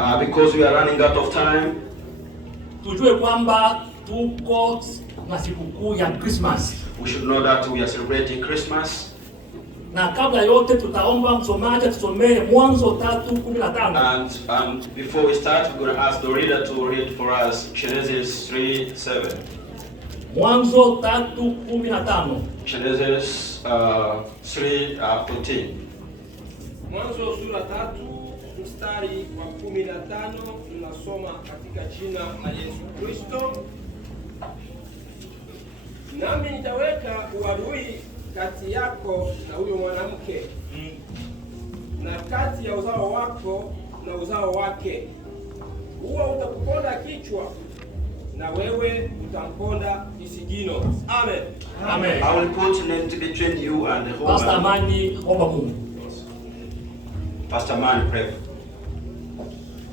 Because we are running out of time. Tujue kwamba tuko na sikukuu ya Christmas. We should know that we are celebrating Christmas. Na kabla yote tutaomba msomaji tusomee Mwanzo 3:15. And before we start, we're going to ask the reader to read for us Genesis 3:7. Mwanzo 3:15. Genesis 3:14. Mwanzo sura 3 mstari wa 15 tunasoma katika jina la Yesu Kristo. Nami nitaweka uadui kati yako na huyo mwanamke na kati ya uzao wako na uzao wake. Huo utakuponda kichwa na wewe utamponda kisigino. Amen. Amen. I will put an end between you and the woman. Pastor Amani, omba Mungu. Pastor Man, pray.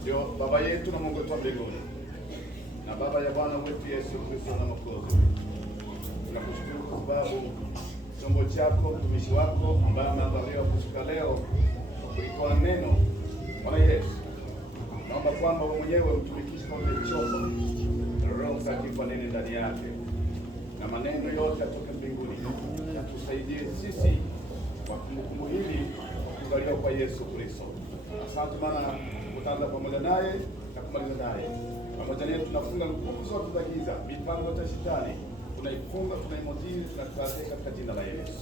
Ndio Baba yetu na Mungu wetu wa mbinguni, na Baba ya Bwana wetu Yesu Kristo na Mwokozi, tunakushukuru kwa sababu chombo chako, mtumishi wako ambaye ameandaliwa kusuka leo kulitoa neno. Bwana Yesu, naomba kwamba wewe mwenyewe mtumikishe kwa chombo, Roho Mtakatifu anene ndani yake, na maneno yote yatoke mbinguni, na tusaidie sisi kwa kumbukumbu hili kuzaliwa kwa Yesu Kristo. Asante maana tutaanza pamoja naye na kumaliza naye. Pamoja naye tunafunga nguvu zote za giza, mipango yote ya shetani tunaifunga, tunaimodili, tunakataza katika jina la Yesu.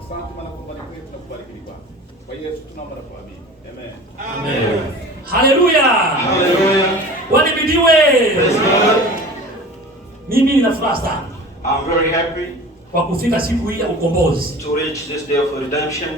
Asante maana kubariki kwetu na kubariki ni kwako. Kwa Yesu tunaomba na kuamini. Amen. Amen. Haleluya. Haleluya. Walibidiwe. Praise God. Mimi nina furaha sana I'm very happy kwa kufika siku hii ya ukombozi. to reach this day of redemption.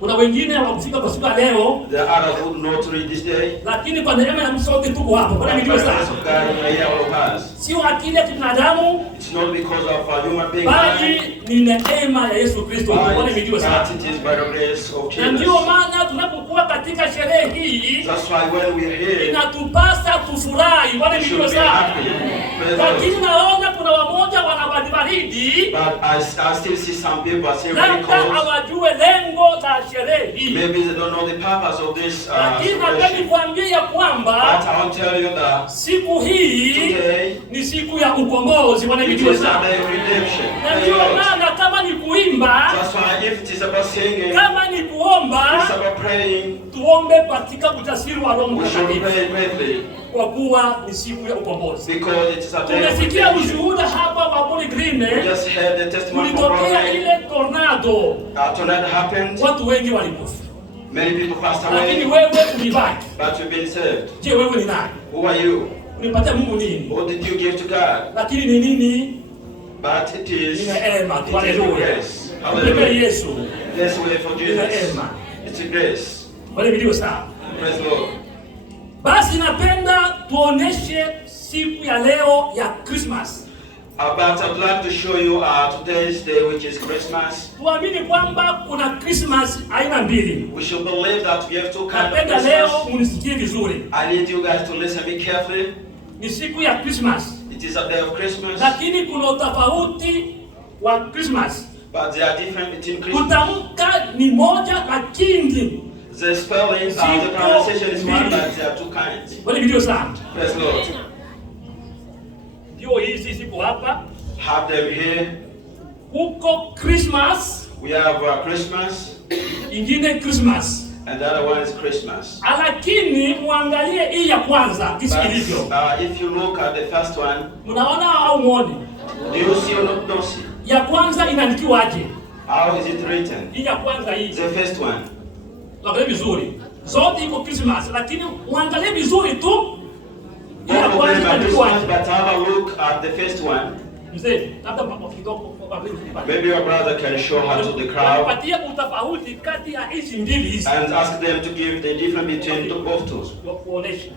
Kuna wengine hawakufika kwa siku ya leo, There are others who do not reach this day. lakini kwa neema ya Mungu sote tuko hapo. Bwana By the nijue grace sana. of God, we are here, all of us. Sio akili ya kibinadamu, It's not because of a human being, bali ni neema ya Yesu Kristo. Bwana nijue sana. but it is by the grace of Na ndio Jesus. maana tunapokuwa katika sherehe hii That's why when we are here, inatupasa tufurahi. Bwana we should nijue be sana. happy. Praise Lakini God. naona kuna wamoja wanabaridi, But I still see some people say very labda cold. hawajue lengo la sherehe hii. Maybe they don't know the purpose of this Lakini nataka celebration. nikwambie ya But kwamba I want to tell you that siku hii today ni siku ya ukombozi. Bwana it nijue is a sana. day of redemption. Na Praise ndio God. maana kama ni kuimba, That's why if it is about singing, kama ni it's kuomba, about praying, tuombe katika ujasiri wa Roho we should Mtakatifu, pray greatly kwa kuwa ni siku ya ukombozi. because it is a day of Tumesikia redemption. ushuhuda hapa wa Paul We Green, just heard the testimony from kulitokea Robert. ile tornado, Tornado happened. watu wengi walikufa, Many people passed lakini away, wewe ulibaki. but you've been saved. Je, wewe ni nani? Who are you? Ulipatia Mungu nini? What did you give to God? Lakini ni nini? But it is Ni neema. it is Haleluya. grace. Mpekee Hallelujah. Yesu. Let's wait for Ni Jesus. neema. It's a grace. Bwana ndio sana. Praise Lord. Basi napenda tuoneshe siku ya leo ya Christmas. But I'd like to show you today's day, which is Christmas. Tuamini kwamba kuna Christmas aina mbili. We should believe that we have two kinds of Napenda leo Christmas. munisikie vizuri. I need you guys to listen me carefully. Ni siku ya Christmas. It is a day of Christmas, Lakini kuna utofauti wa Christmas. but they are different between Christmas. Kutamka ni moja lakini The spelling, the pronunciation is one, but there are two kinds. Bwana ndio sana. Praise Lord. Ndio hizi siku hapa. Have them here. Huko Christmas, We have Christmas, ingine Christmas. and the other one is Christmas. Lakini muangalie hii ya kwanza jinsi But, ilivyo. if you look at the first one, Mnaona au muone? do you see or not see? Ya kwanza inaandikiwaje? How is it written? Hii ya kwanza hii. The first one. Tuangalie vizuri. Zote iko Christmas, lakini muangalie vizuri tu. Hii ya Both of kwanza them are inaandikiwaje? Christmas, but have a look at the first one. Mzee, labda kidogo kwa Maybe your brother can show her to the crowd Wapatie utofauti kati ya hizi mbili hizi. and ask them to give the difference between both those. Kuonesha.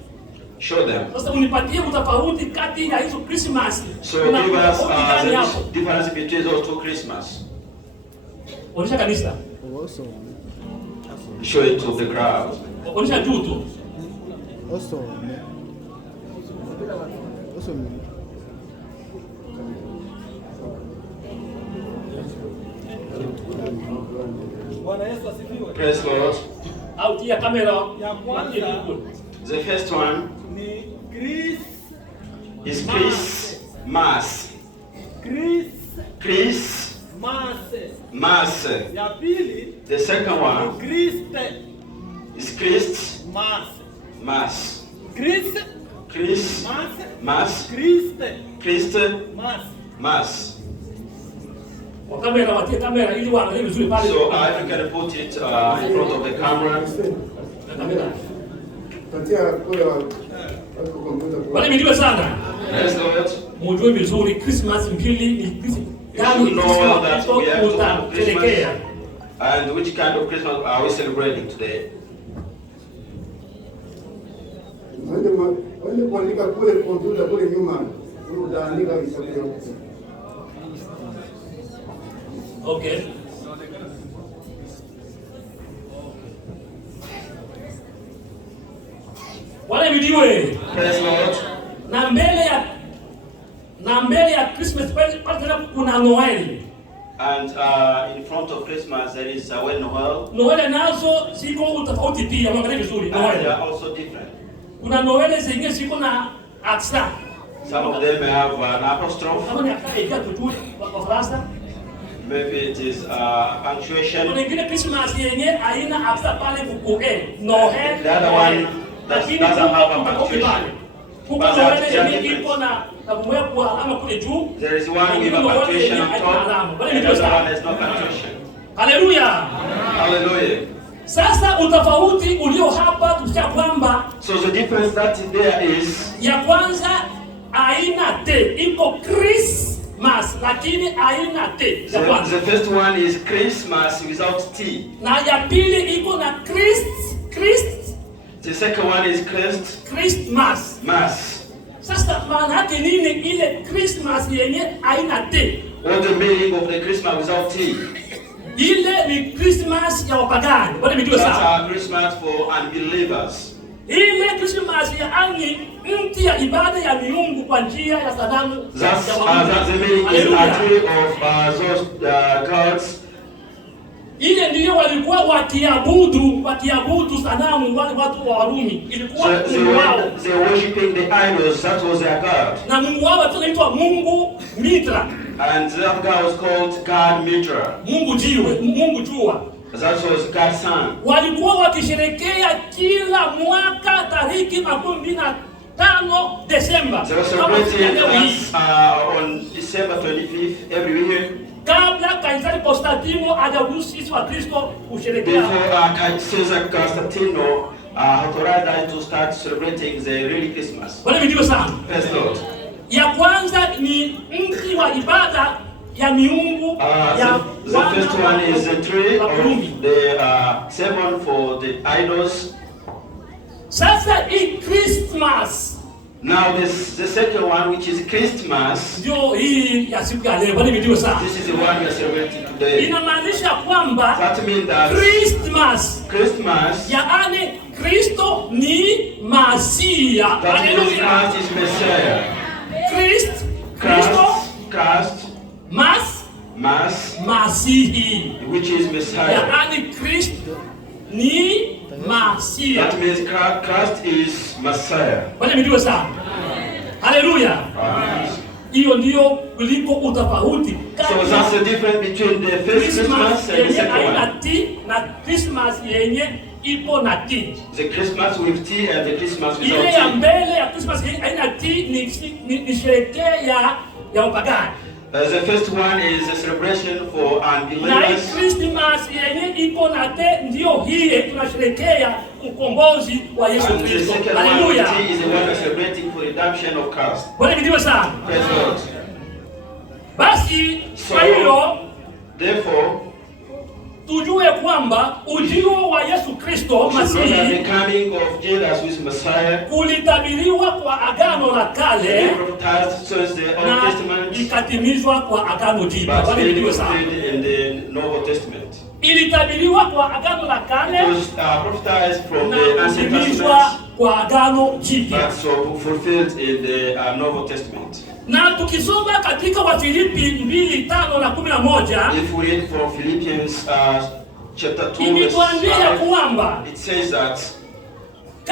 Show them. Sasa unipatie utofauti kati ya hizo Christmas. So Kuna give us utofauti gani hapo? the difference between those two Christmas. Onesha kanisa. Show it to the crowd. Onesha juu tu. Bwana Yesu asifiwe. Praise Lord. Au tia kamera Ya kwanza The first one ni Christmas. is Christmas. Christmas. Ya pili The second one ni Christe. is Christmas. Christmas. Christmas. Kwa kamera, watie kamera ili waangalie vizuri pale. So if you can put it in front of the camera. Wale miliwe sana. Yes, Lord. Mujue vizuri Christmas mbili ni Christmas. You should know that we have to have Christmas. And which kind of Christmas are we celebrating today? Okay. Wale miliwe. Praise Lord. Na mbele ya Christmas pale kuna Noel. And in front of Christmas there is Noel. Noel nazo ziko utofauti pia, mwangalie vizuri And Noel. they are also different. Kuna Noel zingine ziko na accent. Some of them have an apostrophe. Kama ni akaka ikia tujue kwa Faransa. Maybe it is punctuation. Kuna ingine Christmas yenye haina accent pale kuko Noel. The other one doesn't have a punctuation. Kuko Noel yenye iko na kumwekwa alama kule juu. There is one with a punctuation on top. And the other one has no punctuation. Hallelujah. Hallelujah. Sasa utofauti ulio hapa tusikia kwamba So the difference that there is, ya kwanza haina T, iko Christmas lakini haina T ya kwanza. the first one is Christmas without T. Na ya pili iko na Christ. The second one is Christmas. Sasa maana yake nini ile Christmas yenye haina T? What's the meaning of the Christmas without T? Ile ni Christmas ya wapagani. Wale mjue That's sawa. our Christmas for unbelievers. Ile Christmas ya ani mti ya ibada ya miungu kwa njia ya sanamu That's ya the meaning is a tree of those gods. Ile ndiyo walikuwa wakiabudu sanamu wale watu wa Warumi. Ilikuwa Mungu wao. They worshiping the idols. That was their god. Na Mungu wao anaitwa Mungu Mitra. And that god was called God Mitra. Mungu jiwe, Mungu jua. That was God's son. Walikuwa wakisherekea kila mwaka tariki 25 Desemba. They were celebrating on December 25th every year. Kabla Kaisari Konstantino hajaruhusu sisi wa Kristo kusherekea. Before Caesar Constantino authorized to start celebrating the real Christmas. Wale video sana. Yes, Lord. Ya kwanza ni mti wa ibada ya miungu ya the first one is the tree of the symbol for the idols. Sasa hii Christmas. Now the second one, which is Christmas. Ndio hii ya siku ya leo. Wale video sana. This is the one we are celebrating today. Inamaanisha kwamba that means that Christmas yaani Kristo ni Masia. Hallelujah. Christ is Messiah. Christ. Masihi. Which is Messiah. Yaani Kristo ni Masia. That means Christ is Messiah. Wale video sana. Hallelujah. Hiyo ndio kuliko utofauti. So that's the difference between the first Christmas and the second one. Na Christmas yenye ipo na T. The Christmas with T and the Christmas without T. Ile ya mbele ya Christmas yenye haina T ni sherekea ya upagani. The first one is a celebration for unbelievers. Na Christmas yenye ipo na T ndio hii tunasherekea ukombozi wa Yesu Kristo. Hallelujah. The second one is the one we're celebrating for redemption of Christ. Bwana ndiwe sana. Praise God. Basi kwa hiyo therefore tujue kwamba ujio wa Yesu Kristo Masihi the coming of Jesus with Messiah kulitabiriwa kwa Agano la Kale na ikatimizwa kwa Agano Jipya. Bali ndio sana. In the New Testament. Ilitabiriwa kwa Agano la Kale from na the Ancient Testament kwa Agano Jipya. But so fulfilled in the New Testament. Na tukisoma katika Wafilipi 2:5 na 11, if we read from Philippians chapter 2 imetuambia kwamba it says that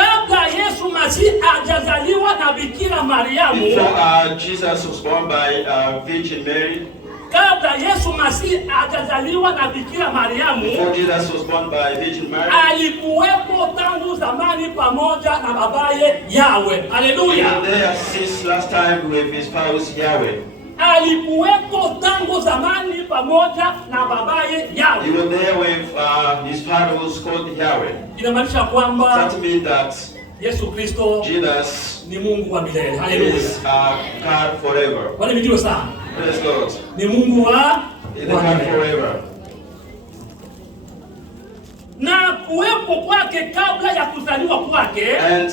kabla Yesu Masihi hajazaliwa na Bikira Mariamu, before Jesus was born by Virgin Mary, kabla Yesu Masihi hajazaliwa na Bikira Mariamu, before Jesus was born by Virgin Mary, alikuwepo tangu zamani pamoja na babaye Yahweh. Haleluya. he was there since last time with his father Yahweh. Alikuwepo tangu zamani pamoja na babaye Yahweh. He was there with his father was called Yahweh. Inamaanisha kwamba That means that Yesu Kristo Jesus ni Mungu wa milele. Haleluya. is God forever. Wale ndio sana. Praise God. Ni Mungu wa God forever. Na kuwepo kwake kabla ya kuzaliwa kwake, And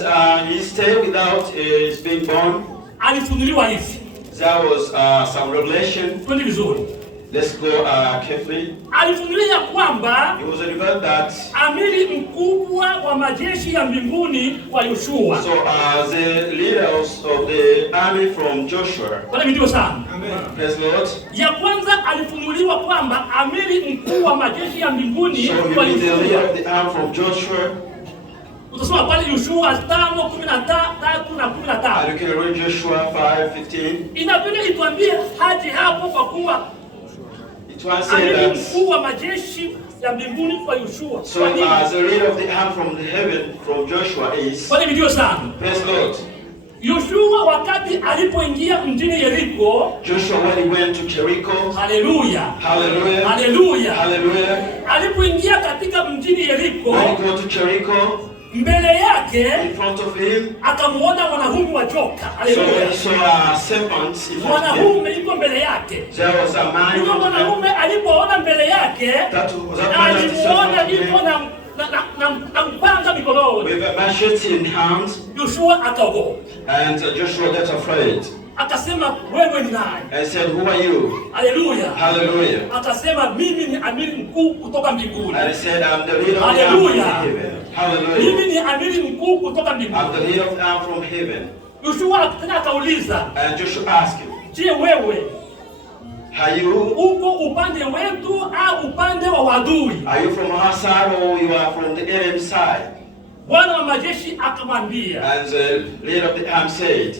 he stayed without his being born. alifunuliwa hivi. There was some revelation. Twende vizuri. Let's go carefully. Alifunulia kwamba It was revealed that amiri mkubwa wa majeshi ya mbinguni wa Yoshua. so the leaders of the army from Joshua. Wale ndio sana. Praise Lord. Ya kwanza alifunuliwa kwamba amiri mkuu wa majeshi ya mbinguni So he wa was the leader Yoshua. of the army from Joshua. Utasoma pale Yoshua 5:13 na 15. And you can read Joshua 5:15. Inabidi ituambie hadi hapo kwa kuwa It was said amiri that mkuu wa majeshi ya mbinguni kwa Yoshua. so Kwa nini? the leader of the army from the heaven from Joshua is. Wale ndio sana. Praise Lord. Yoshua wakati alipoingia mjini Yeriko, Joshua when he went to Jericho. haleluya. Hallelujah. Haleluya. Hallelujah. Alipoingia katika mjini Yeriko, When he go to Jericho, mbele yake in front of him, akamuona mwanamume wa joka. so Haleluya. he saw serpents in front of him. Mwanamume yuko mbele yake. There was a man in Huyo front of him. mwanamume alipoona mbele yake, That man that is alimuona in yuko front of him na mpanga mikononi. with a machete in hand, Yoshua akaogopa. and Joshua got afraid Akasema wewe ni nani? and said, "Who are you?" Haleluya. Hallelujah. Akasema mimi ni amiri mkuu kutoka mbinguni. And he said, "I'm the leader of the army from Hallelujah. heaven." Hallelujah. Mimi ni amiri mkuu kutoka mbinguni. I'm the leader of the army from heaven. Yoshua tena akauliza, And Joshua asked him, je, wewe "Are you uko upande wetu au upande wa wadui? are you from our side or you are from the enemy side?" Bwana wa majeshi akamwambia And the leader of the army said,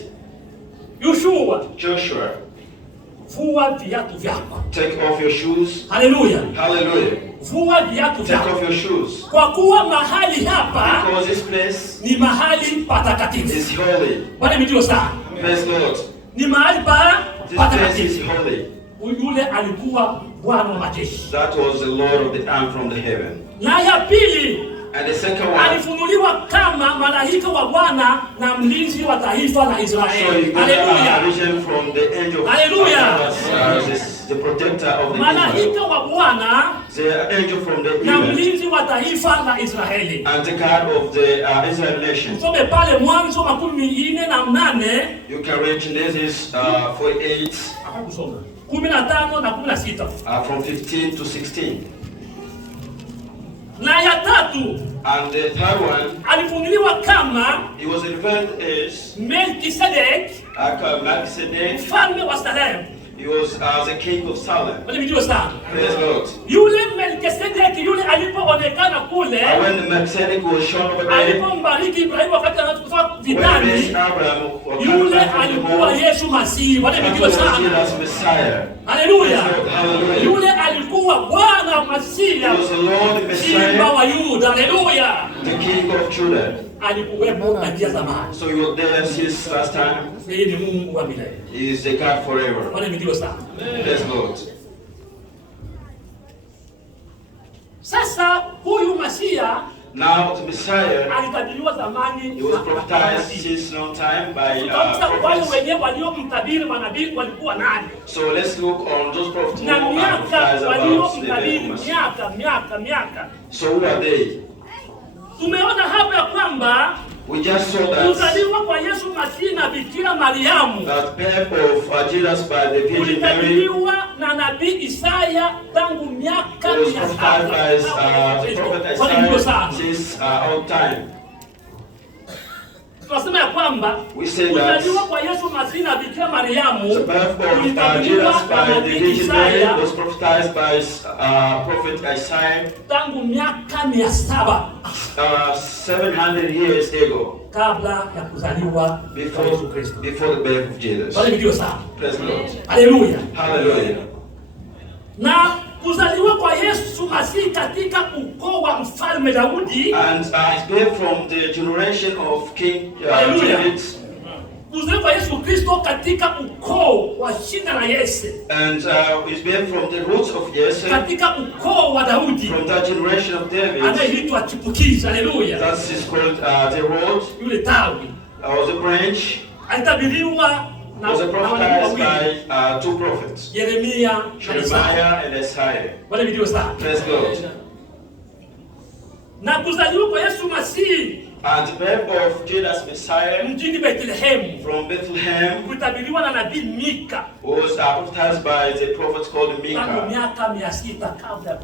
Yoshua, "Joshua, vua viatu vyako. take off your shoes." Haleluya. Hallelujah. Vua viatu Take off vyako. your shoes. Kwa kuwa mahali hapa Because this place ni mahali patakatifu. is holy. Bwana ndio sana. Praise Lord. Ni mahali This place is patakatifu. holy. Yule alikuwa Bwana wa majeshi. That was the Lord of the army from the heaven. Na ya pili, And the second one, alifunuliwa kama malaika wa Bwana na mlinzi wa taifa la so Israeli. you got Haleluya. a vision from the angel of Hallelujah. God, the protector of the Israel. Malaika wa Bwana The angel from the na heaven mlinzi wa taifa la Israeli. and the God of the Israel nation. Some pale Mwanzo 4:8. You can read Genesis 48 Kusoma 15 na 16. from 15 to 16. Na ya tatu, And the third one, alifunuliwa kama he was revealed as Melkisedek, Melchizedek. mfalme wa Salemu. He was the king of Salem. Wale video sana. Praise God. Yule Melkisedek yule alipoonekana kule, And when Melchizedek was shown over there, alipombariki Ibrahimu wakati anakufa when vitani, Abraham was yule alikuwa Yesu Masihi. Wale that video was sana. Jesus Messiah. Haleluya. Hallelujah. Yule alikuwa Bwana Masihi, He was the Lord Simba Messiah, wa Yuda. Haleluya. the King of Judah. Alikuwepo tangia zamani. So you were there since last time. Yeye ni Mungu wa milele. He is the God forever. Wale video sana. Praise Lord. Sasa huyu Masia Now the Messiah, alitabiriwa zamani. he was prophesied since long time by Tutakuta wale prophets. wenyewe waliomtabiri manabii walikuwa nani? So let's look on those prophets who Na miaka prophesied about waliomtabiri, the Messiah. miaka. So who are they? Tumeona hapa ya kwamba We just saw that kuzaliwa kwa Yesu Masihi na Bikira Mariamu that birth of Jesus by the Virgin Mary ulitabiriwa na nabii Isaya tangu miaka was 700. prophesied by prophet Wale ndio Isaiah sana. since old time. Tunasema ya kwamba kwamba kuzaliwa kwa Yesu Masihi na Bikira Mariamu Jesus by the Virgin Mary was prophesied by prophet Isaiah tangu miaka 700 700 years ago, kabla ya kuzaliwa kwa Yesu Kristo. Before the birth of Jesus. Bali ndio sana. Praise the Lord. Haleluya. Hallelujah. Na kuzaliwa kwa Yesu Masihi katika ukoo wa Mfalme Daudi, and it's birth from the generation of King David. Kuzaliwa kwa Yesu Kristo katika ukoo wa shina la Yese, and it's birth from the roots of Jesse, katika ukoo wa Daudi, from that generation of David, anayeitwa chipukizi. Haleluya. that is called the root, yule tawi, or the branch, alitabiriwa was prophesied by two prophets, Yeremia and Isaiah. Wale video sana. Praise God. Na kuzaliwa kwa Yesu Masihi, and the birth of Jesus Messiah mjini Bethlehem, from Bethlehem, kutabiriwa na nabii Mika, was prophesied by the prophet called Micah.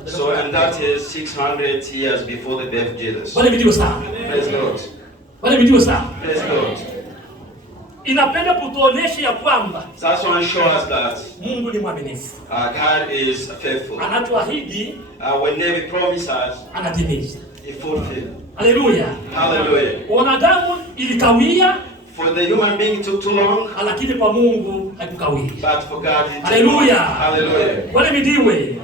So, and that is 600 years before the birth of Jesus. Wale video sana. Praise God. Wale video sana. Praise God. Inapenda kutuonesha ya kwamba That's one shows that Mungu ni mwaminifu. God is faithful. Anatuahidi, whenever he promises, anatimiza. he fulfills. Haleluya. Hallelujah. Wanadamu ilikawia, for the human being it took too long, lakini kwa Mungu haikukawia. But for God it Haleluya. Hallelujah. Wale midiwe.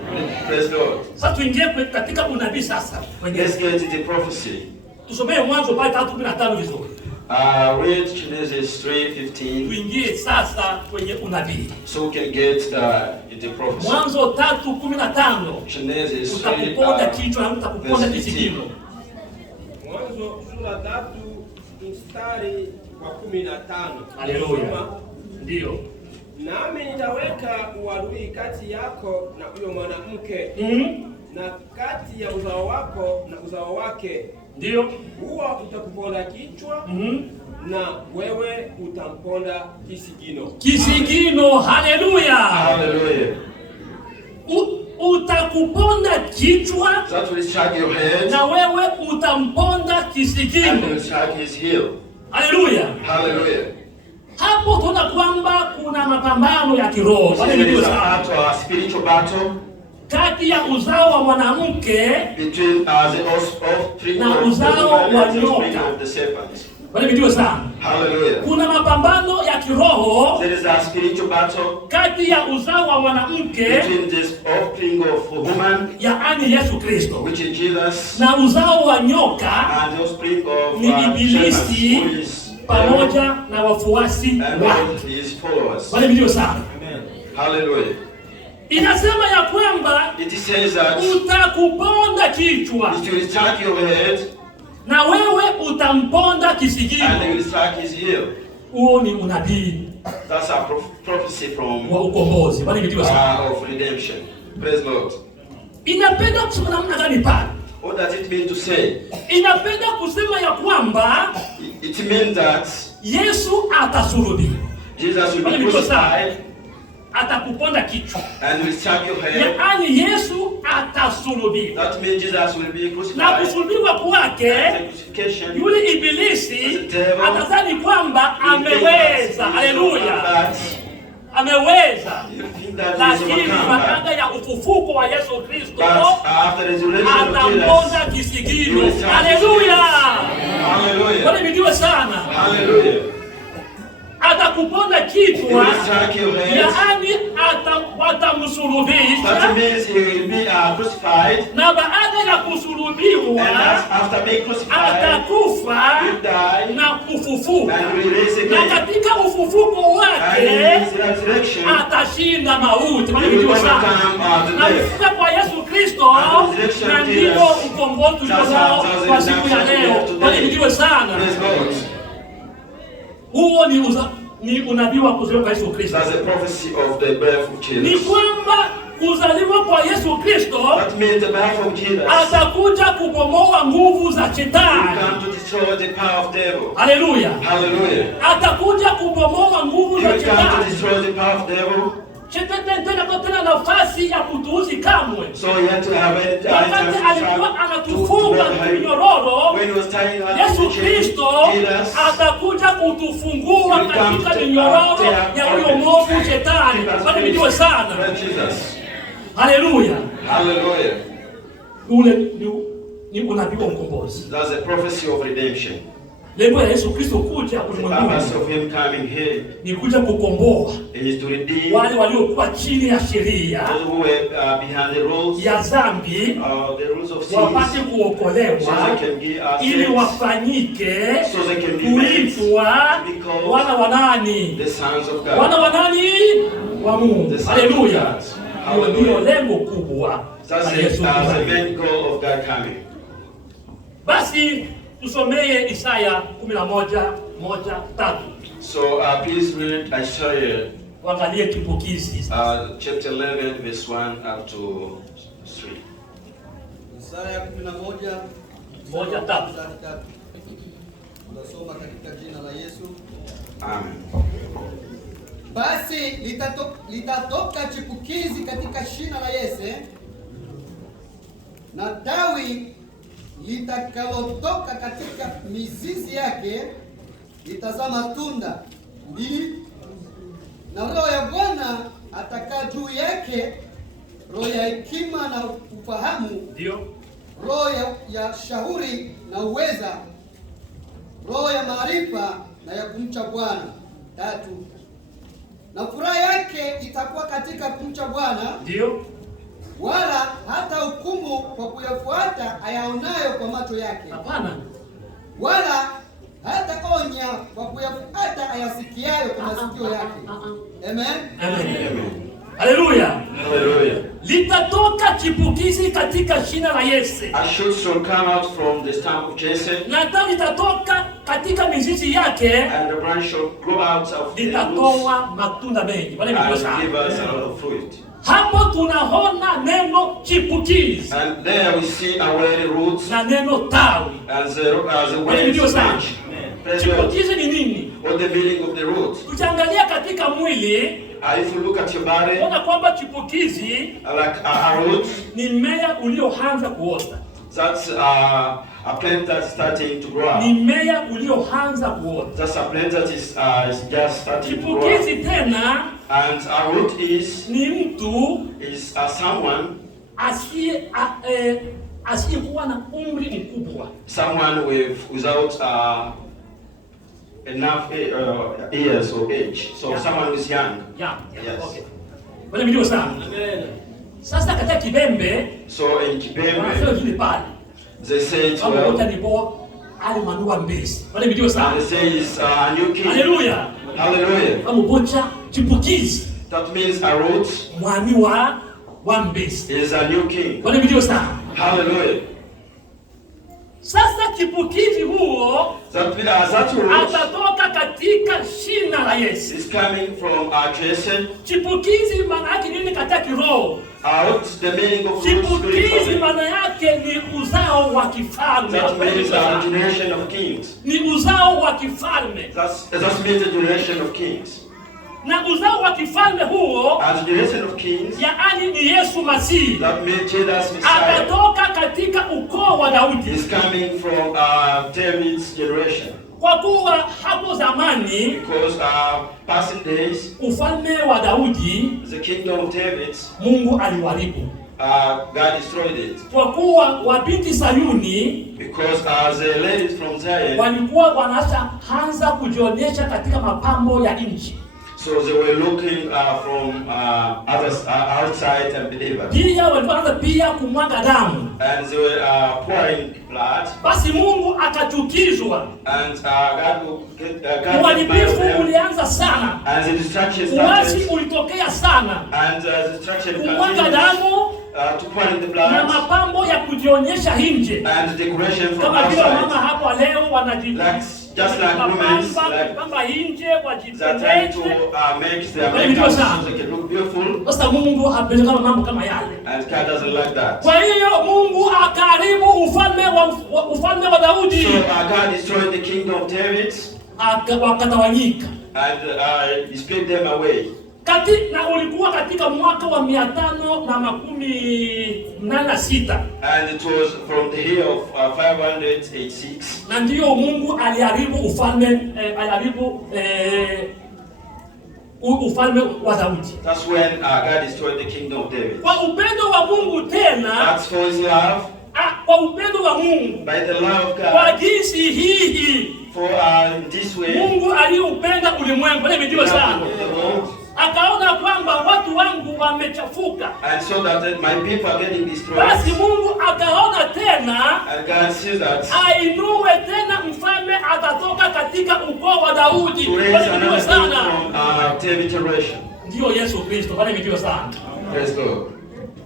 Praise God. Sasa tuingie katika unabii sasa. Let's get into the prophecy. Tusomee Mwanzo pale 3:15 vizuri. Read Genesis 3:15. Tuingie sasa kwenye unabii. So we can get into prophecy. Mwanzo 3:15. Genesis 3. Utakuponda kichwa na utakuponda kisigino. Mwanzo sura 3 mstari wa 15. Haleluya. Ndio. Nami nitaweka uadui kati yako na huyo mwanamke. Na kati ya uzao wako na uzao wake. Ndio. Huwa utakuponda kichwa. Na wewe utamponda kisigino. Kisigino. Haleluya. Haleluya. Utakuponda kichwa. That will strike your head. Na wewe utamponda kisigino. And will strike his heel. Haleluya. Haleluya. Hapo tuna kwamba kuna mapambano ya kiroho. Spiritual battle. Kati ya uzao wa mwanamke between the offspring na uzao wa nyoka. Wale video sana. Hallelujah. Kuna mapambano ya kiroho. There is a spiritual battle kati ya uzao wa mwanamke, between this offspring of woman, yaani Yesu Kristo, which is Jesus, na uzao wa nyoka, and the offspring of ni Ibilisi pamoja na wafuasi wake. Wale video sana. Amen. Hallelujah. Inasema ya kwamba it says that utakuponda kichwa, it will strike your head, na wewe utamponda kisigino, and it will strike his heel. Huo ni unabii. That's a prophecy from wa ukombozi. Wale video sana. Of redemption. Praise Lord. Inapenda kusema namna gani pale? What does it mean to say? Inapenda kusema ya kwamba it means that Yesu atasulubiwa. Jesus will be crucified, atakuponda kichwa, and will strike your head. Yaani Yesu atasulubiwa. That means Jesus will be crucified. Na kusulubiwa kwake, yule Ibilisi atadhani kwamba ameweza. Haleluya. Ameweza. Lakini baada ya ufufuko wa Yesu Kristo atamponda kisigino. Haleluya. Haleluya. Wale midiwe sana. Haleluya. Atakuponda kichwa, yaani watamsulubisha. That means he will be crucified. Na baada ya kusulubiwa, atakufa na kufufuka. Na katika ufufuko wake atashinda mauti. Na kufufuka kwa Yesu Kristo na ndio ukombozi tulionao kwa siku ya leo. Barikiwe sana. Huo ni unabii wa kuzaliwa kwa Yesu Kristo. That's a prophecy of the birth of Jesus. Ni kwamba kuzaliwa kwa Yesu Kristo, that means the birth of Jesus, atakuja kubomoa nguvu za Shetani. He come to destroy the power of devil. Haleluya. Hallelujah. Atakuja kubomoa nguvu za Shetani. He come to destroy the power of devil. Shetani tena kwa tena nafasi ya kutuuzi kamwe. So he had to have it. Wakati alikuwa anatufunga minyororo, Yesu Kristo atakuja kutufungua katika minyororo ya huyo mwovu Shetani. Bali mjue sana. Haleluya. Hallelujah. Ule ni unabii wa ukombozi. That's a prophecy of redemption. Lengo ya Yesu Kristo kuja The purpose of him coming here ni kuja kukomboa is to redeem wale waliokuwa chini ya sheria, those who were behind the rules, ya dhambi, the rules of sin, wapate kuokolewa, so they can be ili wafanyike so they can be kuitwa wana wa nani? the sons of God. Wana wa nani? Wa Mungu. Haleluya. Ndio lengo kubwa That's the main goal of God coming. Basi tusomee Isaya 11:1-3. So please read Isaiah Waangalie kipukizi. chapter 11 verse 1 up to 3. Isaya 11:1-3. Tunasoma katika jina la Yesu. Amen. Basi litatoka chipukizi katika shina la Yese, na tawi litakalotoka katika mizizi yake litazaa matunda mbili, na Roho ya Bwana atakaa juu yake, roho ya hekima na ufahamu, Ndio. roho ya shauri na uweza, roho ya maarifa na ya kumcha Bwana. 3. Na furaha yake itakuwa katika kumcha Bwana, Ndio. wala hata hukumu kwa kuyafuata ayaonayo kwa macho yake. Hapana. Wala hata onya kwa kuyafuata ayasikiayo kwa masikio yake. Amen. Amen. Haleluya. Hallelujah. Litatoka chipukizi katika shina la Yese. A shoot shall come out from the stump of Jesse, Na tawi litatoka katika mizizi yake, and the branch shall grow out of the roots litatoa matunda mengi. Wale and mikosa. give us a lot of fruit. Hapo tunaona neno chipukizi And there we see a word roots na neno tawi. as the Wale word mikosa. branch. Praise God. Chipukizi ni nini? What the meaning of the roots? Ukiangalia katika mwili, If you look at your body, unaona kwamba chipukizi like a root, ni mmea ulioanza kuota. that's a plant that's starting to grow Ni up. mmea ulioanza kuota. That's a plant that is just starting to grow up. Chipukizi tena And a root is ni mtu someone asiyekuwa na umri mkubwa. someone without enough years or age. So Yeah. someone who's young. Yeah. Yes. Okay. Wale video sana. Amen. Sasa katika kibembe So in wanasema Kibembe, vile pale. they say it's Kama wote well. ni boa ali manua mbesi. Wale video sana. They say it's a new king. Haleluya. Hallelujah. Kama bocha chipukizi That means a root mwami wa mbesi. is a new king. Wale video sana. Hallelujah. Sasa chipukizi huo That root atatoka katika shina la Yesu. is coming from Jesse. Chipukizi maana yake nini katika kiroho? What's the meaning of root Chipukizi spiritually? maana yake ni uzao wa kifalme. That means a generation of kings. Ni uzao wa kifalme. That means a generation of kings. Na uzao wa kifalme huo, As a generation of kings, yaani ni Yesu Masihi, that means Jesus Messiah atatoka katika ukoo wa Daudi. is coming from David's generation. Kwa kuwa hapo zamani Because passing days, ufalme wa Daudi the kingdom of David, Mungu aliwaribu. God destroyed it. Kwa kuwa wabinti Sayuni Because the ladies from Zion, walikuwa wanaanza kujionyesha katika mapambo ya nchi. so they were looking from others outside and believers. Pia walikuwa pia kumwaga damu. And they were pouring blood. Basi Mungu akachukizwa. And God will get Uharibifu ulianza sana. and the destruction Uasi started. ulitokea sana. And the destruction Kumwaga continues damu to pour in the na blood. mapambo ya kujionyesha nje. And decoration from Kama vile mama outside. hapa leo wanajipamba Just like women, like pamba nje that trying to wajipendeze. make their Wale makeup video so they can look beautiful. Sasa Mungu hapendi kama mambo kama yale. And God doesn't like that. Kwa hiyo Mungu akaharibu ufalme wa Daudi. So God destroyed the kingdom of David Wakatawanyika. and he split them away. na ulikuwa katika mwaka wa 586. And it was from the year of 586. Na ndiyo Mungu aliharibu ufalme ufalme wa Daudi. That's when God destroyed the kingdom of David. Kwa upendo wa Mungu tena, that's for his love. Kwa upendo wa Mungu, by the love of God. Kwa jinsi hii for this way. Mungu aliupenda ulimwengu. Nimejua sana. Akaona kwamba watu wangu wamechafuka. And so that my people are getting destroyed. Basi Mungu akaona tena, and God sees that, ainue tena mfalme atatoka katika ukoo wa Daudi. Nimejua sana. David generation. Ndio Yesu Kristo. Nimejua sana. Praise God.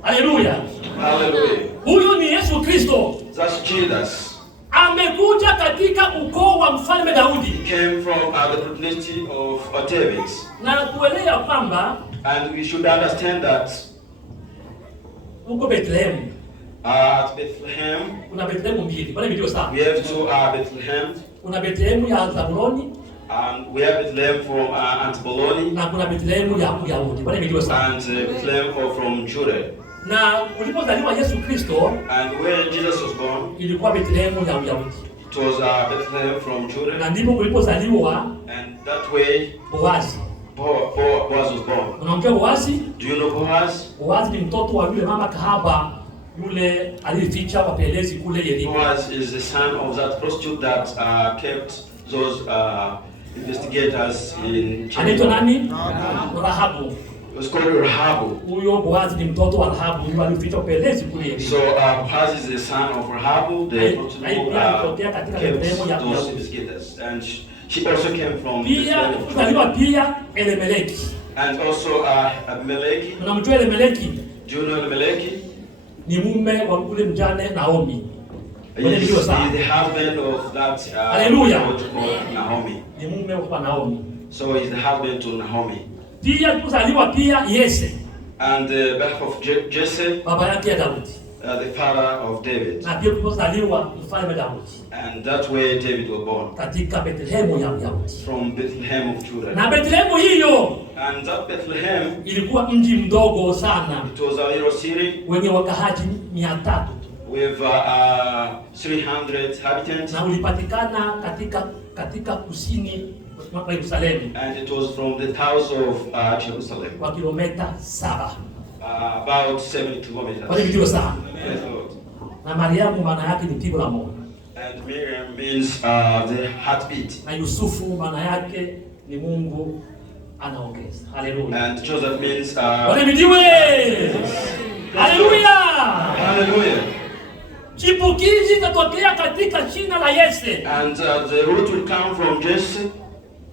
Hallelujah. Hallelujah. Huyu ni Yesu Kristo. That's Jesus. Amekuja katika ukoo wa mfalme Daudi. He came from the progeny of David. Na kuelewa kwamba, and we should understand that, uko Bethlehem. At Bethlehem. Kuna Bethlehem mbili. Bwana ndio sawa. We have two Bethlehem. Kuna Bethlehem ya Zabuloni. We have Bethlehem from Antibuloni. Na kuna Bethlehem ya Uyahudi. Bwana ndio sawa. And Bethlehem from Judah. Na ulipozaliwa Yesu Kristo, and where Jesus was born, ilikuwa Bethlehem ya Uyahudi. It was Bethlehem from Judah. Na ndipo ulipozaliwa, and that way Boazi. Boaz was born. Unamjua Boazi? Do you know Boaz? Boazi ni mtoto wa yule mama kahaba yule alificha wapelelezi kule Yeriko. Boaz is the son of that prostitute that kept those investigators in China. Anaitwa nani? Rahabu. It was called Rahabu. Huyo Boazi ni mtoto wa Rahabu yule alificha wapelelezi kule Yeriko. So Boaz is the son of Rahabu, the prostitute kept those investigators, and she also came from. Pia Elimeleki. And also Abimeleki. Unamjua Elimeleki? Do you know Elimeleki? Ni mume wa yule mjane Naomi. He is the husband of that Naomi. Ni mume wa Naomi. So he is the husband to Naomi. Pia kuzaliwa pia Yese. And the birth of Jesse. Baba yake ya Daudi. The father of David. Na pia kuzaliwa mfalme Daudi. And that way David was born. Katika Bethlehem ya Uyahudi. From Bethlehem of Judah. Na Bethlehem hiyo, and that Bethlehem, ilikuwa mji mdogo sana. It was a little city. Wenye wakahaji 300. With 300 inhabitants. Na ulipatikana katika kusini mwa Yerusalemu. And it was from the towns of Jerusalem. Kwa kilomita 7. About 7 kilometers. Kwa hivyo sana. Yes, na Mariamu maana yake ni pigo la moyo. And Miriam means the heartbeat. Na Yusufu maana yake ni Mungu anaongeza. Haleluya. And Joseph means Haleluya. Haleluya. Chipukizi katokea katika jina la Yese. And the root will come from Jesse.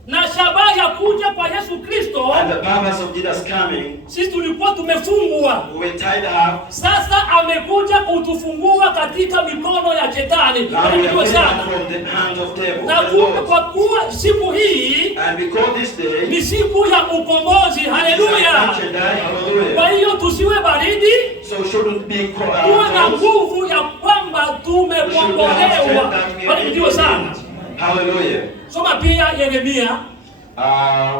Na shabaha ya kuja kwa Yesu Kristo, and the purpose of Jesus coming, sisi tulikuwa tumefungwa. We were tied up. Sasa amekuja kutufungua katika mikono ya Shetani. Ndio sana. From the hand of devil. Na kwa kuwa siku hii, and because this day, ni siku ya ukombozi. Haleluya. Kwa hiyo tusiwe baridi. So shouldn't be cold. Tuwe na nguvu ya kwamba tumekombolewa. Ndio sana. Hallelujah. Soma pia Yeremia.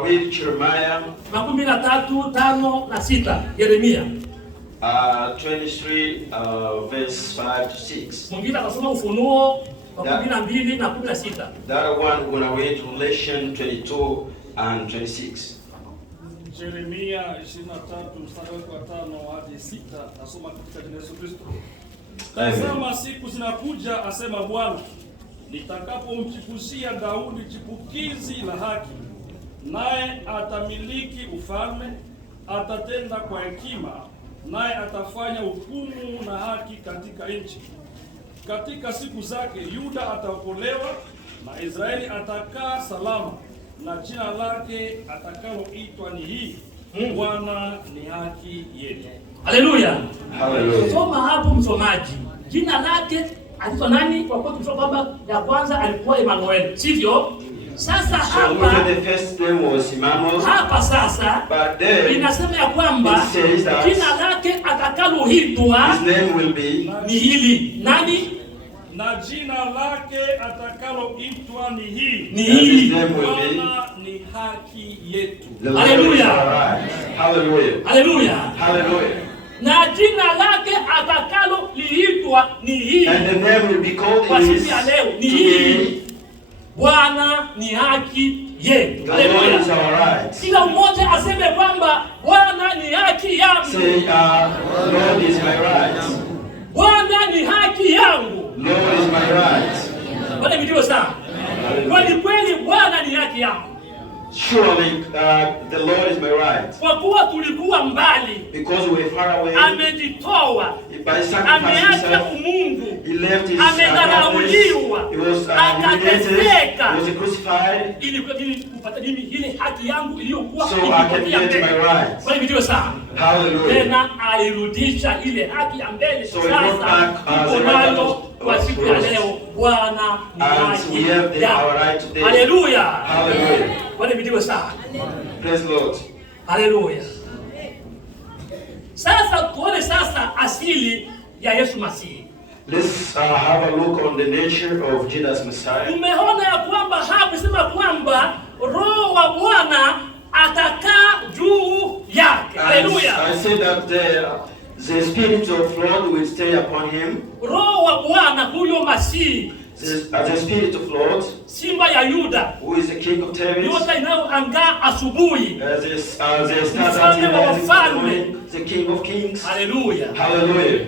With Jeremiah. 13:5-6. Yeremia. 23 verse 5 to 6. Mwingine akasoma Ufunuo 12 na 16. That one we're going to read Revelation 22 and 26. Yeremia 23 mstari wa 5 hadi 6. Nasoma katika jina la Yesu Kristo. Tazama siku zinakuja, asema Bwana, nitakapomchipushia Daudi chipukizi la haki, naye atamiliki ufalme, atatenda kwa hekima, naye atafanya hukumu na haki katika nchi. Katika siku zake Yuda ataokolewa na Israeli atakaa salama, na jina lake atakaloitwa ni hii, Bwana ni haki yetu. Haleluya. Haleluya. Soma hapo msomaji. Jina lake alikuwa nani? Kwa kuwa tumesoma kwamba ya kwanza alikuwa Emmanuel. Sivyo? Sasa hapa the first name was Emmanuel. Hapa sasa inasema ya kwamba jina lake atakaloitwa his name will be ni hili. Nani? Na jina lake atakaloitwa ni hii. Ni hili. Bwana ni ni haki yetu. The Lord is our right. Hallelujah. Hallelujah. Hallelujah. Na jina lake atakalo liitwa ni hii. And the name will be called Kwa is siku ya leo ni hii. Bwana ni haki yetu. the Lord is Hallelujah. our right. Kila mmoja aseme kwamba Bwana ni haki yangu. Say, Lord is my right. Bwana ni haki yangu. Lord is my right. Bwana ndiyo sana. Kweli kweli Bwana ni haki yangu. Surely the Lord is my right. Kwa kuwa tulikuwa mbali, Because we are far away. amejitoa, By sacrificing ameacha himself, umungu, he left his amedharauliwa, he was humiliated, akateseka, he was crucified, ili kupata mimi ile haki yangu iliyokuwa so I can ikipotea get my mbele. rights. Kwa hivyo sana. Hallelujah. Tena alirudisha ile haki ya mbele. So he brought back, Sasa the tuko right nayo of kwa siku ya cross. leo. Bwana ni And we have haki yangu. our right today. Hallelujah. Hallelujah. Bwana ndiyo sana. Praise the Lord. Haleluya. Sasa tuone sasa asili ya Yesu Masihi. Let's have a look on the nature of Jesus Messiah. Umeona ya kwamba hapa sema kwamba Roho wa Bwana atakaa juu yake. Haleluya. I say that the Spirit of Lord will stay upon him. Roho wa Bwana huyo Masihi, The Spirit of Lord, simba ya Yuda, who is the King of Terrors, nyota inayoangaa asubuhi. the star that rises morning, the King of Kings. Haleluya. Hallelujah.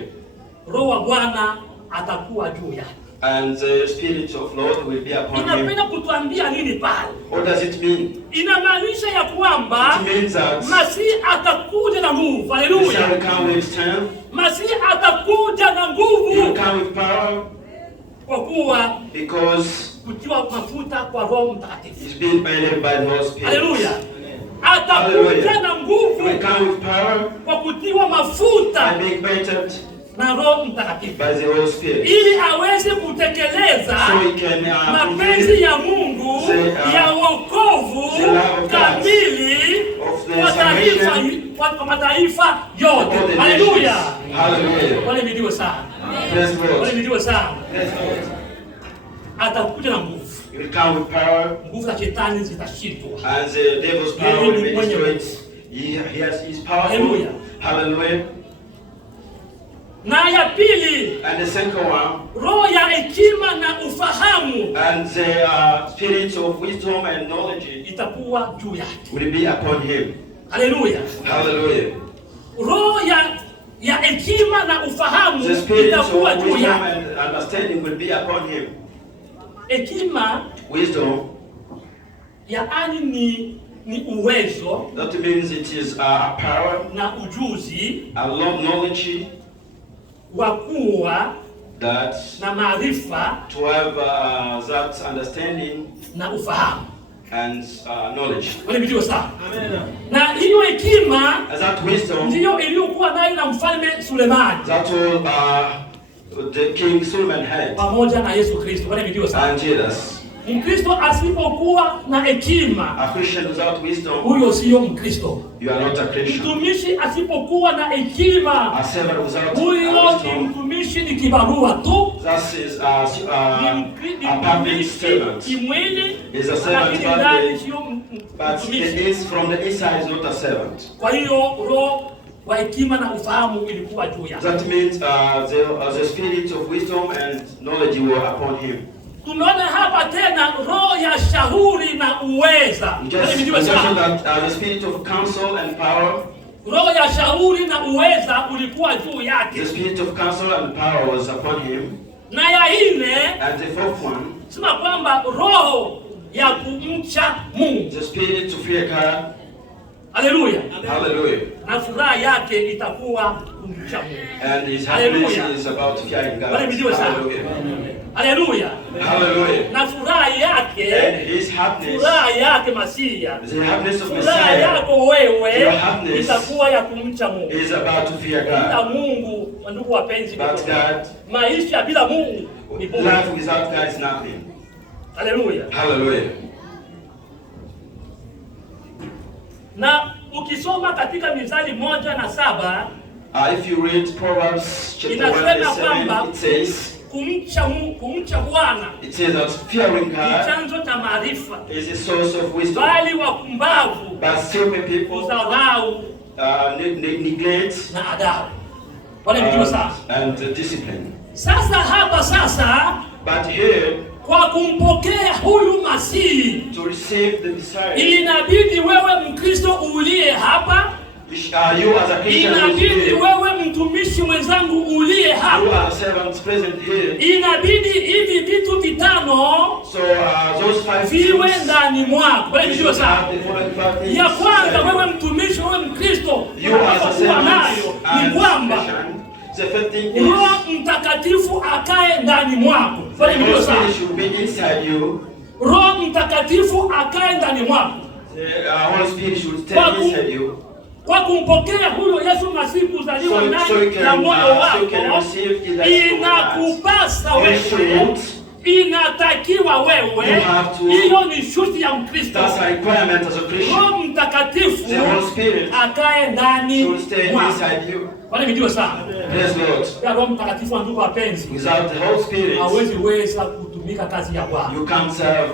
Roho wa Bwana atakuwa juu yake. And the Spirit of Lord will be upon him. Inapenda kutuambia nini pale? What does it mean? Inamaanisha ya kwamba It means that Masihi atakuja na nguvu. the Haleluya. Son will come with strength, Masihi atakuja na he will nguvu come with power, kwa kuwa because kutiwa mafuta kwa Roho Mtakatifu. he's been guided by the Holy Spirit. Haleluya. Atakuja na He will nguvu come with power kwa kutiwa mafuta and being guided na Roho Mtakatifu by the Holy Spirit. ili aweze kutekeleza So he can mapenzi fulfill ya Mungu the, ya wokovu the love of God, kamili of the kwa taifa salvation kwa mataifa of yote. all the Haleluya. nations. Hallelujah. Wale midiwe sana. Praise the Wale Lord. midiwe sana. Praise the Lord. Atakuja na nguvu. He will come with power, Nguvu za shetani zitashindwa. and the devil's power will be destroyed. He's powerful. Hallelujah. Hallelujah. Na ya pili, And the second one, roho ya hekima na ufahamu and the spirit of wisdom and knowledge itakuwa juu yake. will be upon him. Haleluya. Hallelujah. Roho ya hekima na ufahamu The spirit of itakuwa juu wisdom yake. and understanding will be upon him. Hekima Wisdom, yaani ni uwezo that means it is a power, na ujuzi a lot of knowledge wa kuwa that na maarifa to have that understanding na ufahamu. and knowledge. Wale vitu sana. Na hiyo hekima As that wisdom, ndiyo iliyokuwa nayo na mfalme Sulemani that all the King Solomon had, pamoja na Yesu Kristo. Wale vitu sana. and Jesus. Mkristo asipokuwa na hekima, A Christian without wisdom, huyo sio Mkristo. you are not a Christian. Mtumishi asipokuwa na hekima, A servant without huyo ni wisdom, mtumishi, ni kibarua tu. that is Ni a public mtumishi servant. kimwili, Is a servant lakini ndani public, sio but mtumishi. it is from the inside is not a servant. Kwa hiyo roho wa hekima na ufahamu ilikuwa juu yake. That means the spirit of wisdom and knowledge were upon him. Tumeona hapa tena roho ya shauri na uweza. Just mention that the spirit of counsel and power, Roho ya shauri na uweza ulikuwa juu yake. the spirit of counsel and power was upon him. Na ya nne, And the fourth one, sema kwamba roho ya kumcha Mungu. the spirit to fear God. Haleluya. Hallelujah. Na furaha yake itakuwa kumcha Mungu. And his happiness Hallelujah. is about fearing God. Wale vidiwe sana. Hallelujah. Haleluya. Hallelujah. Na furaha yake, And his happiness, furaha yake Masia, the happiness of furaha Messiah, yako wewe Your happiness itakuwa ya kumcha Mungu. is about to fear Bila God. Mungu, ndugu wapenzi, But God, maisha bila Mungu ni bure. life without God is nothing. Haleluya. Hallelujah. Na ukisoma katika Mithali 1:7 If you read Proverbs chapter 1 inasema verse 7, kwamba it says, kumcha Bwana It says that fearing ni God chanzo cha maarifa, is a source of wisdom. bali wapumbavu But stupid people udharau neglect na adabu. Wale ndio sasa. And discipline. Sasa But here, kwa kumpokea huyu Masihi, to receive the Messiah, inabidi wewe Mkristo uliye hapa, you as a Christian, inabidi wewe mtumishi mwenzangu uliye you hapa, are servants present here. inabidi hivi vitu vitano So those 5 viwe things, ndani mwako. Wale ndio sasa. Ya kwanza, wewe mtumishi, wewe Mkristo, you as a servant ni kwamba the first thing is Roho Mtakatifu akae ndani mwako. Wale ndio sasa. should be inside you. Roho Mtakatifu akae ndani mwako. The Holy Spirit should stay inside you. Kwa kumpokea huyo Yesu Masihi, kuzaliwa So ndani ya moyo wako, inakupasa wewe, inatakiwa wewe, hiyo ni shuti ya Mkristo, That's a requirement as a Christian. Roho Mtakatifu The Holy Spirit akae ndani should stay mwako. inside you. Wale ndio sana. Praise Lord. Ya Roho Mtakatifu, ndugu wapenzi, Without the Holy Spirit, hawezi weza kutumika kazi ya Bwana. you can't serve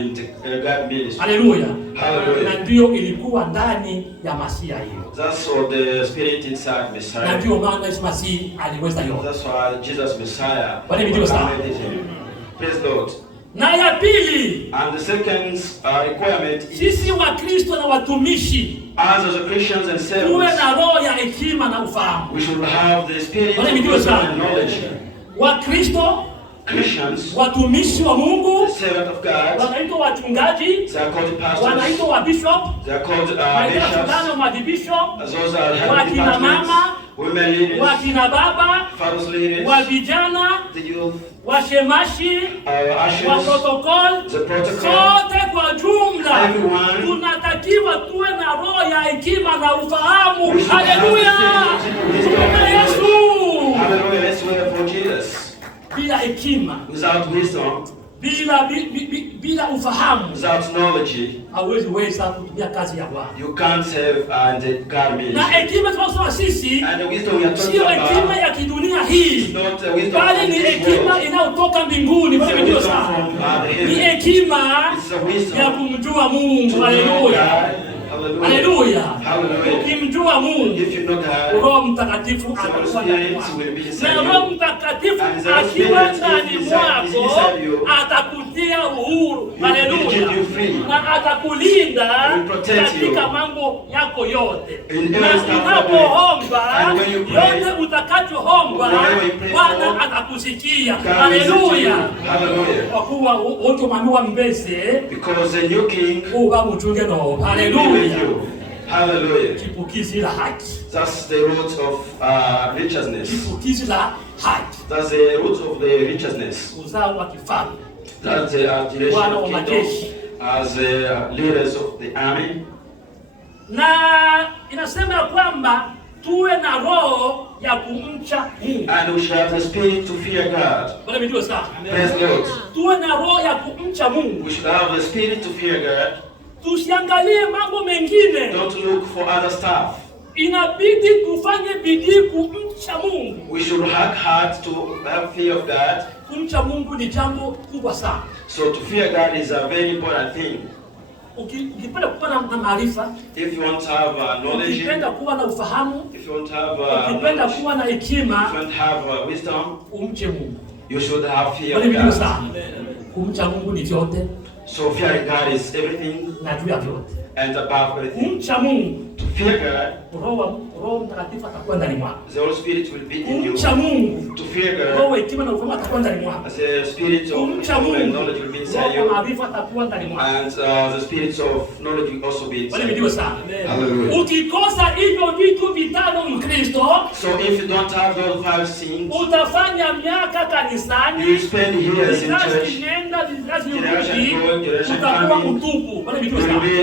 in the God ministry. Haleluya. Hallelujah. Na ndio ilikuwa ndani ya Masia hiyo. That's what the Spirit inside Na Messiah. ndio maana Yesu Masihi aliweza yote. That's why Jesus Messiah. Wale ndio sana. Praise Lord. Na ya pili, And the second requirement is, sisi wa Kristo na watumishi as a Christians and tuwe servants, na roho ya hekima na ufahamu. we should have the spirit of Wale ndio wisdom sana. and knowledge. Wa Kristo, Christians, watumishi wa Mungu, servant of God, wanaitwa wachungaji, they are called pastors, wanaitwa wa bishop, they are called wanaitwa bishops, fulana wa bishop, as those are head wakina departments, mama, women leaders, wakina baba, fathers leaders, wa vijana, the youth, washemashi, wa ushers, protocol, the protocol, sote kwa jumla everyone. tunatakiwa tuwe na roho ya hekima na ufahamu. We should have Haleluya! the spirit of wisdom Kwa and Yesu. knowledge. Hallelujah, let's wait for Jesus. Bila hekima, Without wisdom, bila ufahamu, without knowledge, hauwezi weza kutumia kazi ya Bwana. you can't serve the God Na ministry. hekima tunasema sisi And the wisdom we are talking sio hekima about ya kidunia is hii, not the wisdom bali from ni this hekima world. inayotoka mbinguni. Bali ndio Wisdom sana, from the ni heaven. hekima It's the wisdom ya kumjua Mungu. to know Haleluya, God. Hallelujah. haleluya. Hallelujah. Ukimjua Mungu, If you know God, Roho Mtakatifu the Holy atakuwa ndani Spirit mwako. will be Na inside Roho you. Mtakatifu And the Holy akiwa Spirit ndani is mwako inside you. atakutia uhuru. He will Haleluya. keep you free. Na atakulinda He will protect katika you. mambo yako yote. In Na every step of unapoomba, And when you pray, yote utakachoomba whatever you pray Bwana for, atakusikia. God will listen to you. Haleluya. Hallelujah. Kwa kuwa wote mamiwa mbese Because the new king uba muchunge no. will be with Haleluya. you. Hallelujah. Chipukizi la haki. That's the root of righteousness. Chipukizi la haki. That's the root of the righteousness. Uzao wa kifalme. That's the duration Bwana wa of kingdom majeshi. as leaders of the army. Na inasema ya kwamba tuwe na roho ya kumcha Mungu. And we shall have the spirit to fear God. Bwana ndio sana. Praise Lord. Tuwe na roho ya kumcha Mungu. We should have the spirit to fear God. Tusiangalie mambo mengine. Don't look for other stuff. Inabidi tufanye bidii kumcha Mungu. We should work hard to have fear of God. Kumcha Mungu ni jambo kubwa sana. So to fear God is a very important thing. Ukipenda kuwa na maarifa, If you want to have knowledge, ukipenda kuwa na ufahamu, if you want to have ukipenda knowledge, kuwa na if you hekima, want to have wisdom, umche Mungu. you should have fear Bwana of ndio God. sana. Kumcha Mungu ni vyote So fearing God is everything na juu ya vyote. and above everything. Kumcha Mungu, To fear God, Roho Mtakatifu atakuwa ndani mwako. the Holy Spirit will be in you. Kumcha Mungu, To fear roho God, ya hekima na ufahamu atakuwa ndani mwako. as the spirit of Kumcha wisdom and Mungu, knowledge will be inside roho ya you, maarifa atakuwa ndani mwako. and the spirit of knowledge will also be Bwana inside ndio you. sana. Hallelujah. Ukikosa hivyo vitu vitano Mkristo, So if you don't have those 5 things, utafanya miaka you kanisani, spend years in vizazi church, vinaenda, vizazi generation virudi, going, generation utakuwa coming, mtupu. Bwana ndio you will sana. be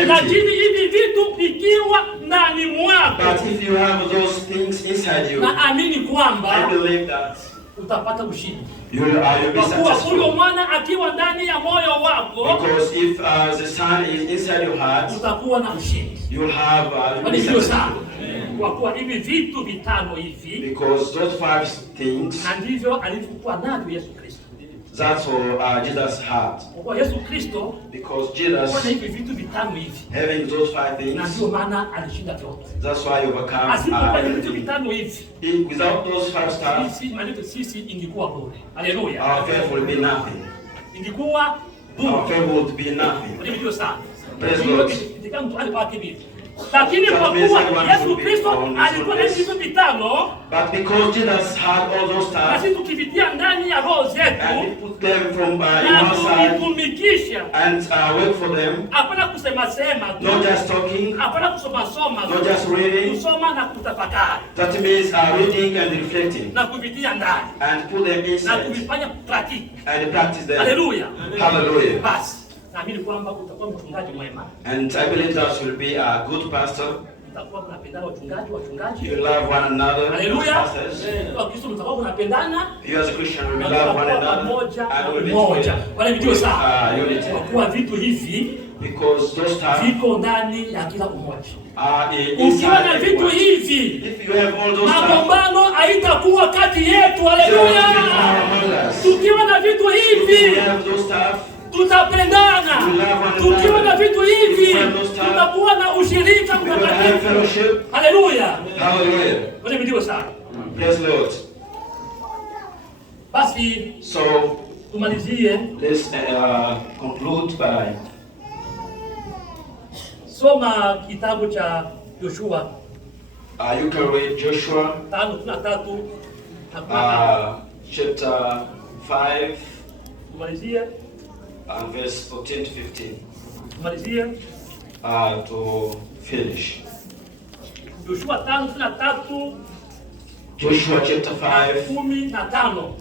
empty. Lakini hivi vitu vikiwa ndani mwako, But if you have those things inside you, na amini I kwamba believe that utapata ushindi. You'll be successful. Huyo mwana akiwa ndani ya moyo wako, because if the son is inside your heart, utakuwa na ushindi. You'll be successful. Kwa kuwa hivi vitu vitano hivi, because those 5 things, na ndivyo alivyokuwa navyo Yesu Kristo. That's all Jesus had. Kwa Yesu Kristo, because Jesus kwa hivi vitu vitano hivi, having those 5 things, na ndio maana alishinda vyote. That's why he overcome. Asipokuwa hivi vitu vitano hivi, without those 5 stars, sisi ingekuwa bure. Haleluya. Our faith will be nothing. Ingekuwa bure. Our faith would be nothing. Ndio sana. Praise God. Lakini kwa kuwa Yesu Kristo alikuwa na hizo vitano, but because Jesus had all those stars, basi tukivitia ndani ya roho zetu, and we put them from inside, kutumikisha, and work for them, hapana kusema sema tu, not just talking, hapana kusoma soma, not just reading, kusoma na kutafakari, that means reading and reflecting, na kuvitia ndani, and put them inside, na kuvifanya practice, and practice them. Hallelujah. Hallelujah. Basi naamini kwamba utakuwa mchungaji mwema, and I believe that will be a good pastor. Mtakuwa mnapendana wachungaji. You love one another. Hallelujah. Kwa Kristo mtakuwa mnapendana. You as a Christian will love one another. And will be wale ndio sawa. Unity. Kwa vitu hivi, because those stuff viko ndani ya kila mmoja. Ukiwa na vitu hivi, if you have all those magombano haitakuwa kati yetu. Haleluya. Tukiwa na vitu hivi, tutapendana. Tukiwa na vitu hivi, tutakuwa na ushirika mtakatifu. Haleluya. Hallelujah. Wale ndio sana. Praise the Lord. Basi so tumalizie. Let's conclude by soma kitabu cha Joshua. You can read Joshua 5:3 chapter 5 tumalizie verse 14 to 15 tumalizie to finish. Joshua 5:3 Joshua chapter 5 15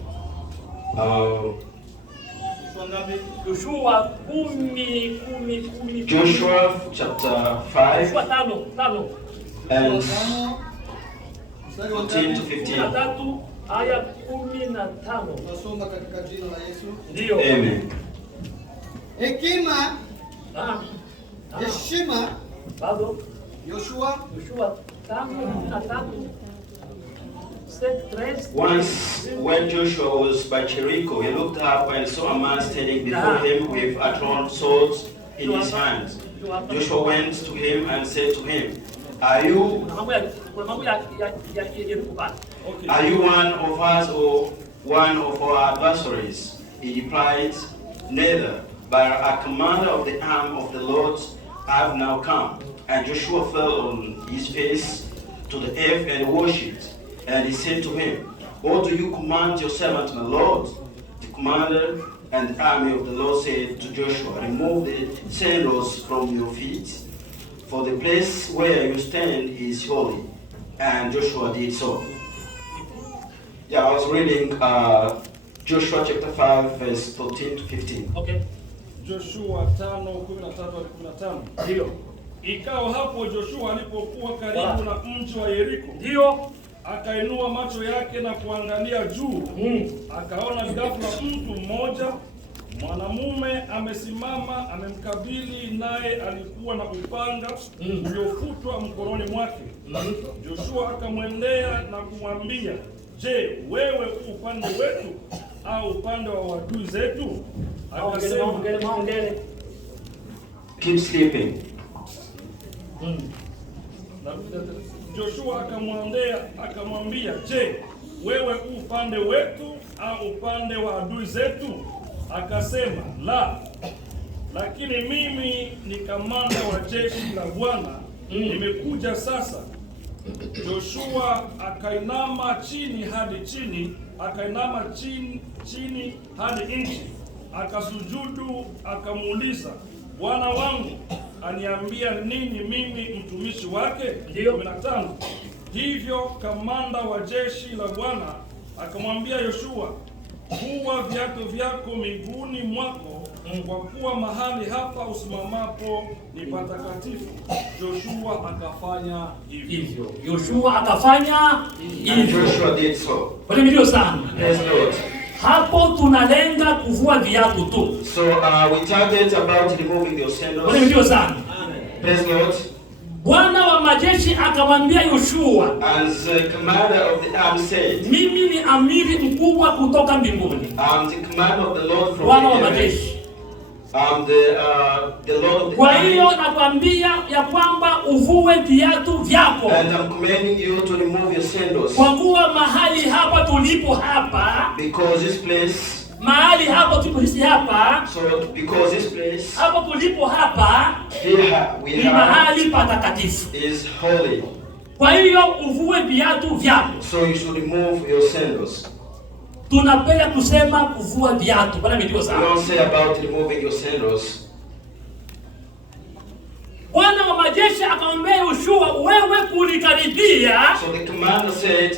Joshua 10 Joshua chapter 5 Joshua 5 and 14 to 15. Aya 15. Tunasoma katika jina la Yesu. Ndio. Amen. Hekima. Heshima. Bado. Joshua 5:3. Once, when Joshua was by Jericho, he looked up and saw a man standing before him with a drawn sword in his hand. Joshua went to him and said to him, Are you one of us or one of our adversaries? He replied, Neither, but a commander of the arm of the Lord I have now come. And Joshua fell on his face to the earth and worshipped. And he said to him, What do you command your servant, my Lord? The commander and the army of the Lord said to Joshua, Remove the sandals from your feet, for the place where you stand is holy. And Joshua did so. Yeah, I was reading Joshua chapter 5, verse 14 to 15. Okay. Joshua 5:13-15. Ndio. Ikawa hapo Joshua alipokuwa karibu na mji wa Yeriko. Ndio. Akainua macho yake na kuangalia juu. Akaona ghafla mtu mmoja mwanamume amesimama amemkabili, naye alikuwa na upanga uliofutwa mkononi mwake. Joshua akamwendea na kumwambia, Je, wewe upande wetu au upande wa wadui zetu? Akasema, Keep sleeping. Joshua akamwambia, Je, wewe upande wetu au upande wa adui zetu? Akasema, La, lakini mimi ni kamanda wa jeshi la Bwana, nimekuja sasa. Joshua akainama chini hadi nchi, akasujudu, akamuuliza, Bwana wangu aniambia nini mimi mtumishi wake? 15. Hivyo kamanda wa jeshi la Bwana akamwambia Yoshua, vua viatu vyako miguuni mwako, Kwa kuwa mahali hapa usimamapo ni patakatifu. Joshua akafanya hivyo. Joshua akafanya hivyo. Joshua did so. Bwana ndio sana. Praise Lord. Hapo tunalenga kuvua viatu tu. So we target about removing your sandals. Bwana ndio sana. Praise Lord. Bwana wa majeshi akamwambia Yoshua, As the commander of the army said, mimi ni amiri mkubwa kutoka mbinguni. I'm the commander of the Lord from Bwana wa heaven. majeshi. I'm the Lord of the Kwa army. hiyo nakwambia ya kwamba uvue viatu vyako. And I'm commanding you to remove your sandals. Kwa kuwa mahali hapa tulipo hapa, Because this place, mahali hapa tulipo sisi hapa, so because this place, hapa tulipo hapa here we ni have, mahali patakatifu. is holy. Kwa hiyo uvue viatu vyako. So you should remove your sandals. Tunapenda kusema kuvua viatu. Bwana ndio We sana. don't say about removing your sandals. Bwana wa majeshi akamwambia Yoshua, wewe kulikaribia, So the commander said,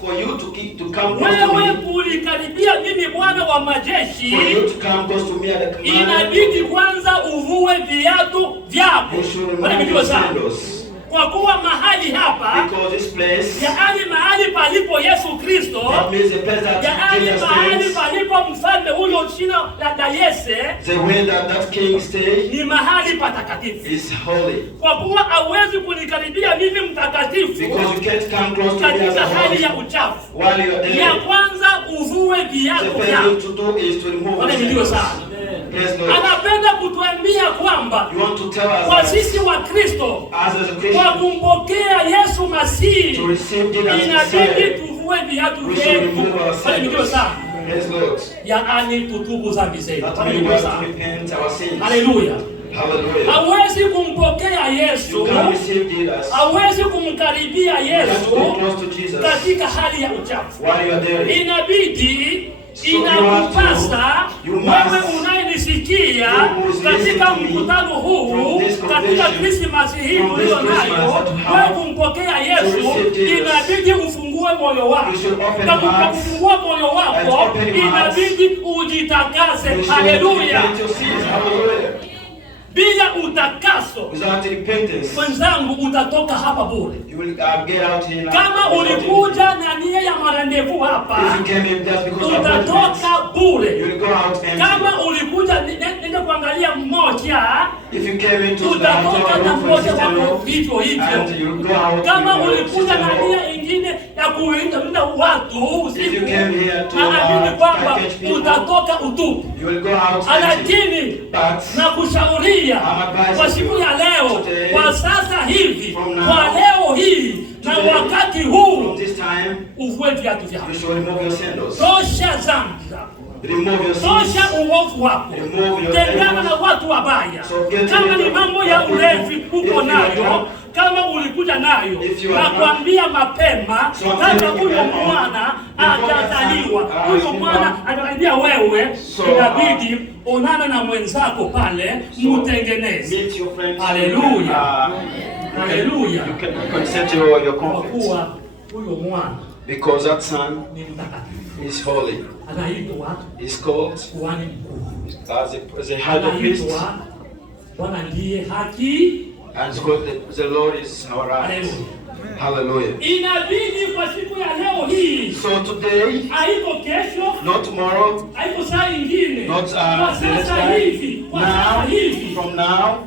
for you to come close to wewe me, kulikaribia mimi Bwana wa for majeshi, you to come close to me at the commander, inabidi kwanza uvue viatu vyako. you should Bwana remove ndio your sana. sandals. Kwa kuwa mahali hapa, Because this place, yaani mahali palipo Yesu Kristo, that means the place that yaani Jesus mahali stays, palipo mfalme huyo jina la Yese, the way that king stays, ni mahali patakatifu. is holy. Kwa kuwa hauwezi kunikaribia mimi mtakatifu Because you can't come close to me as katika a hali ya holy uchafu. while you are Ya there. kwanza uvue The viatu first vyako. thing to do is to remove Bwana your ndio sandals. sana. Praise Lord. Anapenda kutuambia kwamba You want to tell us kwa that sisi wa Kristo, as a kwa Christian, kumpokea Yesu Masihi, to receive Jesus as inabidi Messiah, tuvue viatu we should vyetu. remove our Bwana ndio sandals. sana. Praise Lord. Yaani tutubu dhambi zetu. That Bwana we ndio want to sana. repent our sins. Haleluya. Hallelujah. Hawezi kumpokea Yesu, You can receive Jesus. hawezi kumkaribia You have to be Yesu close to Jesus katika hali ya uchafu. while you are there. Inabidi, So you inakupasa have to- you wewe must- unayenisikia you must katika listen to me mkutano huu, from this katika convention, Krismasi hii from this tuliyo Christmas nayo, that we wewe have, kumpokea Yesu, receive Jesus. inabidi ufungue moyo wako. You should open Na your heart kufungua moyo and wako, open your heart. inabidi ujitakase. You should Haleluya! repent your sins. Hallelujah. Bila utakaso, Without repentance, mwenzangu, utatoka hapa bure. you will get out here. Kama ulikuja na nia ya marandevu hapa, If you came in just because of appointments, utatoka you bure. will go out empty. Kama ulikuja nenda kuangalia mmoja, If you came into the utatoka na room for mmoja system wako room, vivyo and hivyo. you will go out Kama with the ulikuja na system room. nia ingine ya kulinda watu If you usiku, came here to naamini kwamba catch people, utatoka utupu. you will go out empty. Lakini But na kushauria kwa siku ya leo, kwa sasa hivi, kwa leo hii na wakati huu, from this time, uvue viatu vyako. you should remove your sandals. Tosha dhambi zako. Remove your sins. Tosha uovu wako. Remove your Tengana na sins. watu wabaya. So get Kama rid ni of mambo ya people. ulevi If uko you are nayo, drunk, kama ulikuja nayo, If you are nakwambia mapema, So kabla tell me huyo before mwana that hajazaliwa, son, huyo is mwana born. atakaribia wewe, So, inabidi onana na mwenzako pale, mutengeneze. Meet your friends. Hallelujah. Hallelujah. You can consent your Kwa conflict. kuwa huyo mwana Because that son ni mtakatifu, is holy. anaitwa He's called kuhani mkuu, as a high priest. anaitwa Bwana ndiye haki. And it's called the Lord is our right. Haleluya. Hallelujah. Inabidi kwa siku ya leo hii, So today, haiko kesho, not tomorrow, haiko saa ingine, not kwa the next sasa time. hivi, kwa sasa hivi, From now,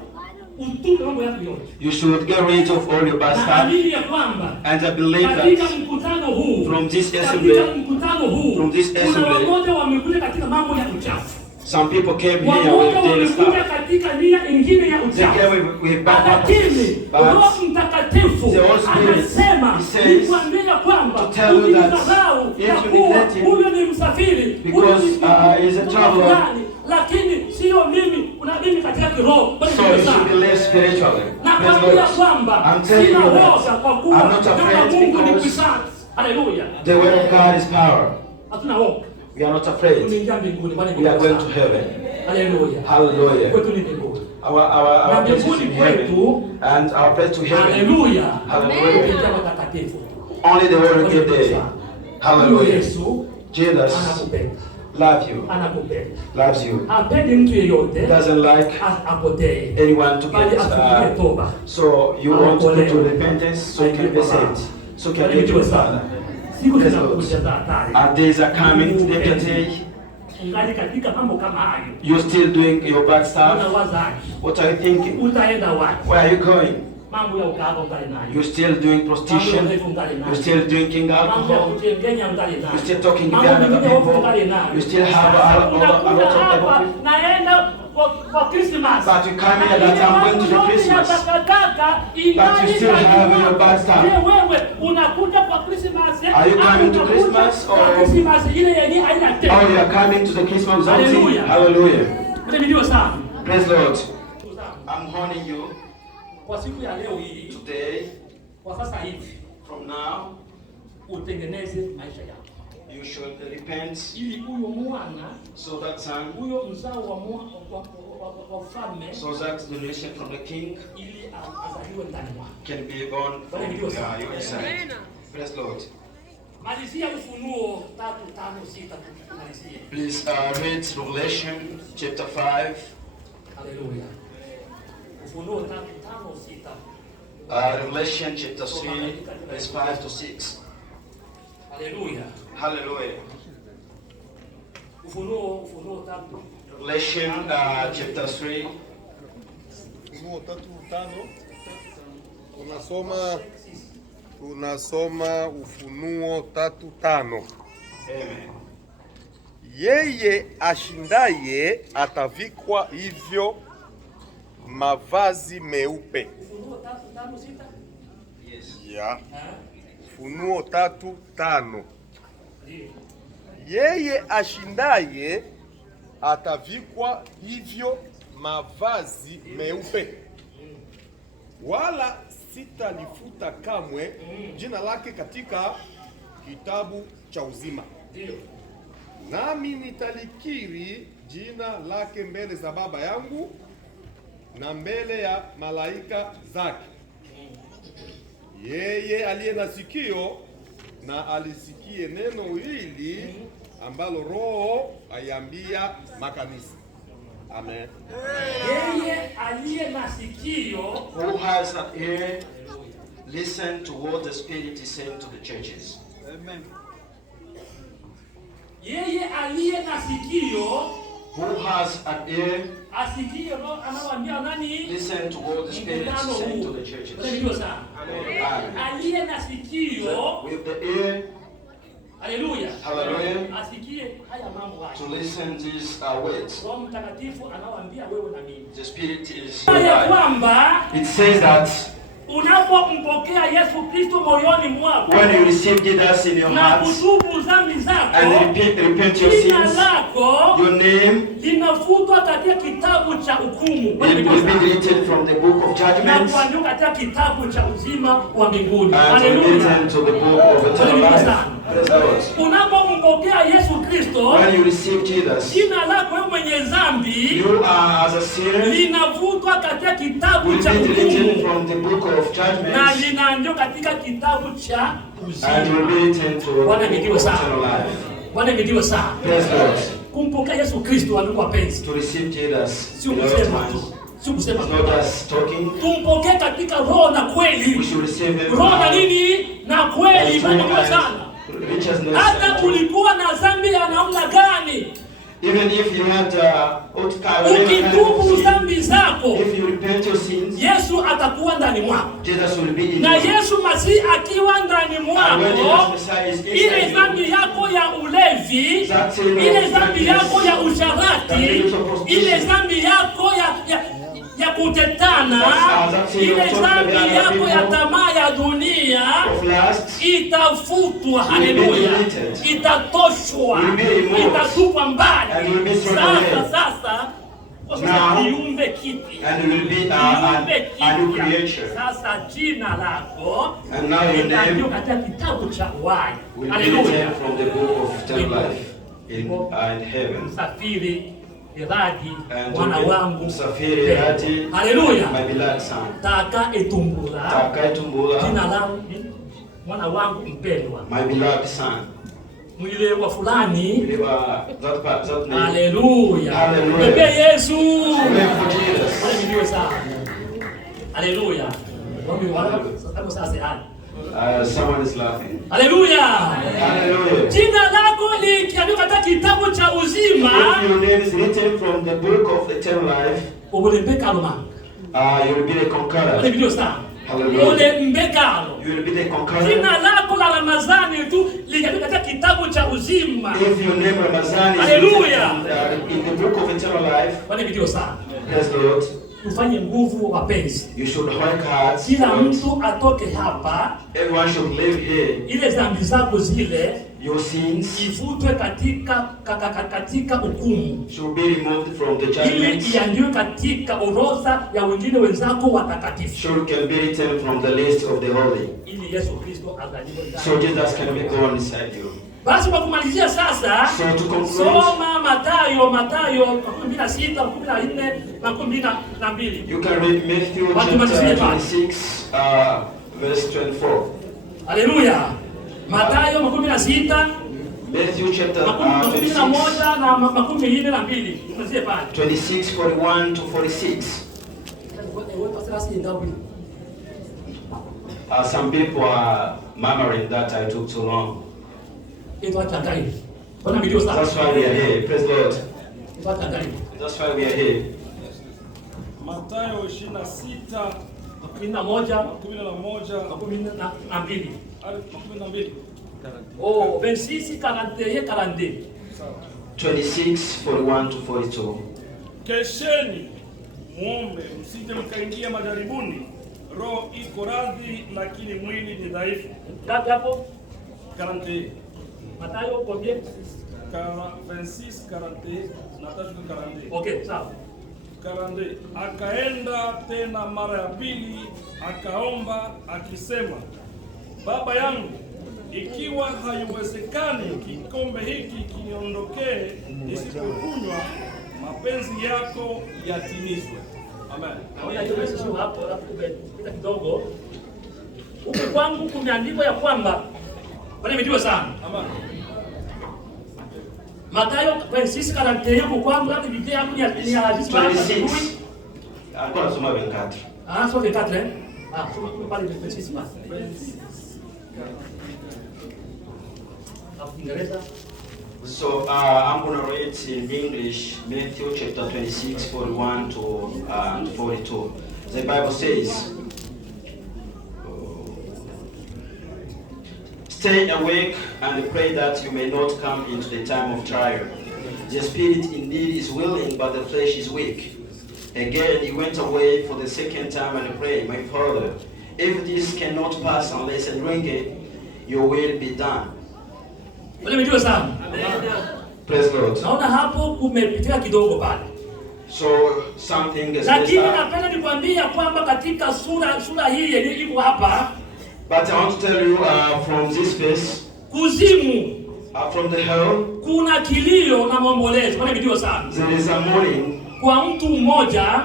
utupe mambo yako yote. you should get rid of all your bad Na stuff. amini ya kwamba And I believe katika that mkutano huu, from this katika assembly, mkutano huu, from this kuna assembly, wamoja wamekuja katika mambo ya uchafu, some people came here wamoja with daily wamekuja stuff. katika nia ingine ya They uchafu. came with bad Lakini purposes. Roho But Mtakatifu the Holy Spirit, anasema he says, nikwambia kwamba to tell you that ukimdharau if ya you kuwa neglect him, huyo ni msafiri, huyo because, ni he's a mtu traveler, fulani, lakini sio mimi, una mimi katika kiroho. Bali so you should be less spiritually. Praise nakwambia God. kwamba I'm telling sina you that woga kwa kuwa I'm not neno la afraid Mungu ni because kisasi. Haleluya. the word of God is power. Hatuna woga. We are not afraid. Tunaingia mbinguni bali We are going to heaven. Haleluya. Hallelujah. Kwetu ni mbinguni. Our place is in mbinguni heaven. kwetu, And our place to heaven. haleluya. Hallelujah. Kuingia watakatifu. Only the word of your day. Huyo Hallelujah. Yesu Jesus anakupenda. love you, anakupenda. loves you. Hapendi mtu yeyote Doesn't like apotee, anyone to bali afikirie toba. so you want to go to repentance, so you can be saved, so you can be to the Father. Siku zinakuja za hatari. Our days are coming to the day. Ungali katika mambo kama hayo. You're still doing your bad stuff. Unawazaje? What are you thinking? Utaenda wapi? Where are you going? Mambo ya ukahaba ungali nayo. You're still doing prostitution. You're still drinking Mambo ya alcohol. kutengenya ungali nayo. You're still talking bad about people. You still have a lot of people. Naenda kwa Christmas. But you come here that I'm going to the Christmas. But you still have your bad stuff. Wewe unakuja kwa Christmas. Are you coming to Christmas or Christmas ile yenye haina tena? Oh, you are coming to the Christmas without Hallelujah. Hallelujah. Ndio sana. Praise Lord. I'm warning you Kwa siku ya leo hii, today, kwa sasa hivi, from now, utengeneze maisha yako. you should repent Ili huyo mwana, so that son, huyo mzao wa ufalme, so that the nation from the king ili azaliwe ndani mwako. can be born from your side. Praise Lord. Malizia Ufunuo 3:5-6 tumalizie. Please read Revelation chapter 5. Hallelujah. Ufunuo 3:5-6. Revelation chapter 3, verse 5-6. Hallelujah. Hallelujah. Ufunuo 3. Revelation chapter 3. Ufunuo 3:5. Tunasoma Ufunuo 3:5. Amen. Yeye ashindaye atavikwa hivyo mavazi meupe. Ufunuo 3:5-6. Yes. Ya. Ufunuo 3:5. Yeye ashindaye atavikwa hivyo mavazi meupe, wala sitalifuta kamwe jina lake katika kitabu cha uzima, nami nitalikiri jina lake mbele za Baba yangu na mbele ya malaika zake. Yeye aliye na sikio na alisikie neno hili ambalo Roho aiambia makanisa. Amen. Yeye aliye na sikio, Who has an ear, listen to what the Spirit is saying to the churches. Amen. Yeye aliye na sikio, Who has an ear, asikie anawaambia nani? listen to what the Spirit is saying to the churches. Ndio sana. Amen. Aliye na sikio, With the ear, haleluya. hallelujah, Asikie haya mambo haya. to listen these words. Roho Mtakatifu anawaambia wewe na mimi. The Spirit is Ya kwamba It says that unapompokea Yesu Kristo moyoni mwako when you receive Jesus in your na heart kutubu dhambi and zako, repent your jina sins, lako your name linafutwa katika kitabu cha hukumu will be deleted from the book of na judgment kuandikwa katika kitabu cha uzima wa mbinguni. and Haleluya. written to the book of eternal life. Praise God. Unapompokea Yesu Kristo, When you receive Jesus, jina lako wewe mwenye dhambi you are as a sinner linavutwa katika kitabu will cha be deleted hukumu from the book of na judgment linaandikwa katika kitabu cha and will uzima. be written to the book Bwana of ndiwe sana. eternal life. Bwana ndiwe sana. Praise God. Kumpokea Yesu Kristo ndugu wapenzi, To receive Jesus sio in our kusema times. tu. Sio kusema It's tu. not just talking. Tumpokee katika roho na We kweli. should receive him Roho na nini? Na kweli. Bwana ndiwe sana. Hata ulikuwa na dhambi ya namna gani, even if you had ukitubu dhambi zako, if you repent your sins, Yesu atakuwa ndani mwako. Jesus will be in Na you. Yesu Masihi akiwa ndani And when Jesus mwako, Messiah is ile inside you, dhambi yako ya ulevi, ile dhambi yako ya usharati, ile dhambi yako ya kutetana, ile dhambi yako ya tamaa ya dunia of lust, itafutwa. Haleluya, itatoshwa, itatupwa mbali. Sasa kwa sababu kiumbe kipi, and you will be a new creature. sasa jina lako And now your name litaandikwa katika kitabu cha uhai. will be Haleluya. written from the book of eternal life in heaven. Msafiri Heradi And mwana wangu, Msafiri Heradi, haleluya, my beloved son. taka etumbura Takatumbula, jina langu mwana wangu mpendwa. my beloved son. mwile wa fulani. That name. Haleluya. Hallelujah. Pepe Yesu. Pray for Jesus. Wale ndio sana. Haleluya. Wao wanataka sasa hali. Someone is laughing. Haleluya. Hallelujah. Jina lako likiandikwa katika kitabu cha uzima. If your name is written from the book of eternal life, Ubulembeka aloma. you will be the Wale conqueror. ndio sana. Hallelujah. Ubulembeka. You will be the conqueror. Jina lako la Ramadhani tu likiandikwa katika kitabu cha uzima. If your name Ramazan is Hallelujah. written in the book of eternal life, Wale ndio sana. praise the Lord. Tufanye nguvu wapenzi. You should work hard. Kila mtu atoke hapa, Everyone should live here. ile dhambi zako zile Your sins ifutwe katika hukumu, should be removed from the ili judgment. iandikwe katika orodha ya wengine wenzako watakatifu, Should can be written from the list of the holy. ili Yesu Kristo azaliwe ndani. So Jesus can be born inside you. Basi kwa kumalizia sasa, So to conclude, soma Mathayo 16, 14 na 12. you can read Matthew chapter 26, verse 24. Haleluya. Mathayo 16, Matthew chapter 11 na 12. Tuanzie pale. 26, 41 to 46. Some people are murmuring that I took too long. That's why we are here. Praise God. That's why we are here. Mathayo 26 11 12. Oh, 26, 41, 42. 26, 41 to 42. Kesheni muombe msije mkaingia majaribuni. Roho iko radhi lakini mwili ni dhaifu. Ngapi hapo? 40. Mathayo combien? 26 40 na 40. Okay, sawa. 40. Akaenda tena mara ya pili akaomba akisema, Baba yangu, ikiwa haiwezekani kikombe hiki kiniondokee nisipokunywa, mapenzi yako yatimizwe. Amen. Naona hiyo sio hapo kidogo. Huko kwangu kumeandikwa ya kwamba wale vidiwa sana. Amen. Mathayo 26:41 huko kwangu hadi Biblia yangu ni hadithi bado. 26. Alikuwa anasoma 24. Ah, sio 24 eh? Ah, soma pale 26 basi. So I'm going to read in English Matthew chapter 26, 41 to 42. The Bible says, stay awake and pray that you may not come into the time of trial. The spirit indeed is willing, but the flesh is weak. Again he went away for the second time and prayed, My Father, if this cannot pass unless I drink it, your will be done. Wale sana. Praise God. Naona hapo kumepitia kidogo pale. So something is Lakini messed up. napenda nikwambia kwamba katika sura hii yenye iko hapa, But I want to tell you from this place, kuzimu, from the hell, kuna kilio na maombolezo. Wale vidiwa sana. there is a mourning. Kwa mtu mmoja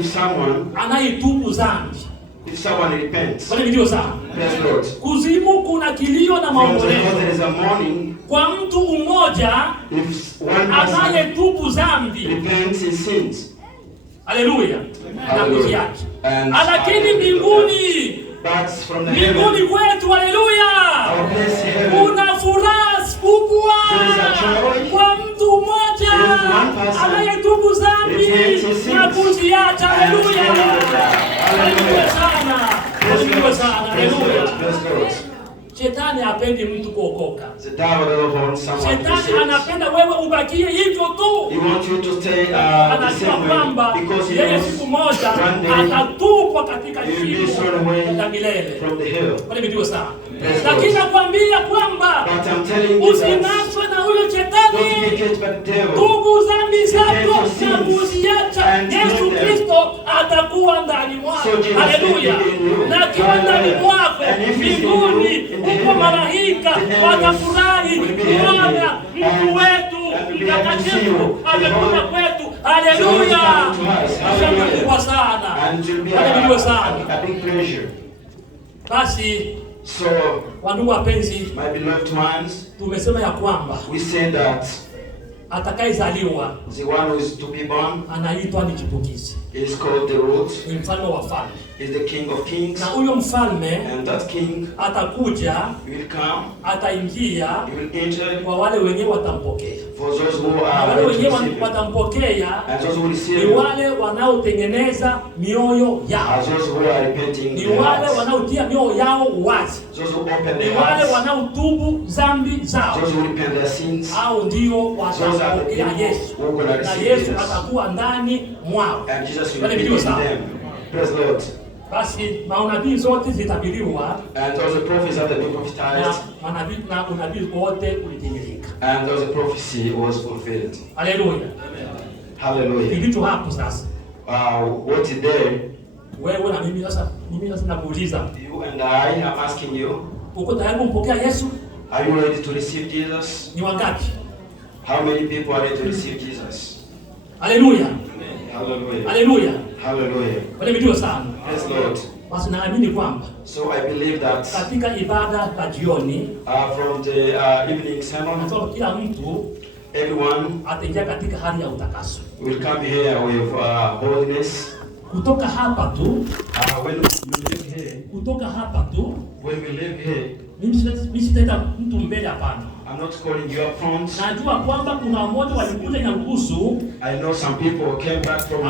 If someone dhambi. If someone repents, Wale vidiwa sana. praise God. Kuzimu kuna kilio na From the hell maombolezo. there is a mourning. Kwa mtu mmoja If one person anayetubu dhambi. repents his sins. Haleluya. Na kuziacha. And Lakini mbinguni, but from the mbinguni heaven, kwetu, haleluya, our place heaven, kuna furaha kubwa there is a joy. kwa mtu mmoja There is one person anayetubu dhambi repents his sins. na kuziacha. Haleluya. Haleluya sana. Haleluya sana. Praise Haleluya. God. Praise God. Shetani hapendi mtu kuokoka. The devil doesn't want someone to be Shetani saved. anapenda wewe ubakie hivyo tu. He wants you to stay the Anajua same way kwamba because he yeye knows siku moja one day atatupwa katika he will be shimo thrown away la milele. from the hill. Wale vidiwa sana. Yes, Lakini Lord. nakwambia kwamba But I'm telling you that usinaswe na huyo don't be shetani. catch by the devil. Tubu dhambi zako Repent your na sins kuziacha. and Yesu drink them. Kristo atakuwa ndani mwako. So Jesus Haleluya. will be in you. Na akiwa ndani Hallelujah. mwako, And if he's in you, mbinguni in the huko heaven, malaika the angels watafurahi will be kuona happy. mtu wetu And will be happy to see mtakatifu you. amekuja The kwetu. Haleluya. So he's coming to us. Shangwe Hallelujah. kubwa sana. And it will be Haleluya sana. a big pleasure. Basi So, wandugu wapenzi, my beloved ones, tumesema ya kwamba we say that atakayezaliwa the one who is to be born anaitwa ni chipukizi, is called the root, ni mfalme wa falme, is the King of Kings, na huyo mfalme and that King atakuja, will come, ataingia he will enter kwa wale wenyewe watampokea. for those who Na are wale ready to wenyewe receive him, watampokea and those who receive ni him wale wanaotengeneza mioyo yao, are those who are repenting ni their wale hearts, wanaotia mioyo yao wazi, those who open ni their wale hearts, wanaotubu dhambi zao. those who repent their sins, Hao ndio those are the watampokea people Yesu, who are going to na receive Yesu Jesus, atakuwa ndani mwao. and Jesus will Wale be ndio in sawa. them. Praise the Lord. Basi manabii zote zitabiriwa And all the prophets have been na prophesied, manabii na unabii wote ulitimilika. and all the prophecy was fulfilled. Haleluya. Hallelujah. Kilicho hapo sasa, What is there? wewe na mimi sasa nakuuliza, You and I am asking you, uko tayari kumpokea Yesu? are you ready to receive Jesus? Ni wangapi? How many people are ready to receive Jesus? Haleluya. Hallelujah. Haleluya. Hallelujah. Wale ndio sana. Praise Lord. Basi naamini kwamba So I believe that katika ibada ya jioni from the evening sermon, nasema kila mtu everyone ataingia katika hali ya utakaso. will come here with holiness. Kutoka hapa tu, When we live here, kutoka hapa tu, when we live here, mimi sitaita mtu mbele, hapana. I'm not calling you up front. Najua kwamba kuna mmoja walikuja Nyarugusu, I know some people came back from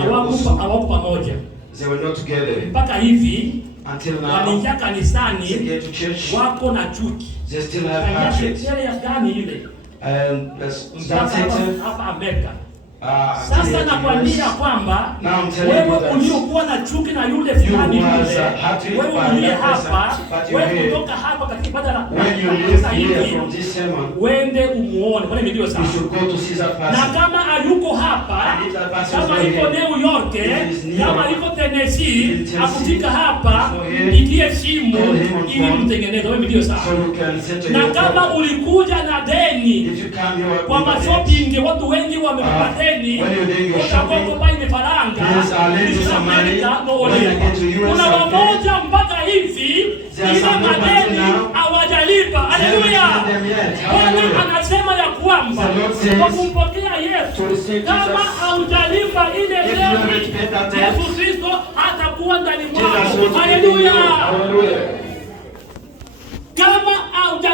hawako pamoja They were not together mpaka hivi, until now. wanaingia They kanisani get to church. wako na chuki. They still have hatred. Ile ya gani ile? And that's it. Hapa Amerika. Sasa Sasa nakwambia kwamba wewe uliokuwa na chuki na yule fulani yule, wewe uliye hapa, wewe kutoka hapa katika ibada la kanisa hili, uende umuone, kwa nini ndio sasa. Na kama hayuko hapa, kama iko New York, kama iko Tennessee, akufika hapa, itie simu ili mtengeneze, wewe ndio sasa. Na kama ulikuja na deni kwa mashopping, watu wengi wamekupa deni, utakopa ile faranga, kuna wamoja mpaka hivi ile madeni hawajalipa. Haleluya! Bwana anasema ya kwamba kwa kumpokea Yesu, kama haujalipa ile deni, Yesu Kristo hatakuwa ndani mwako. Haleluya!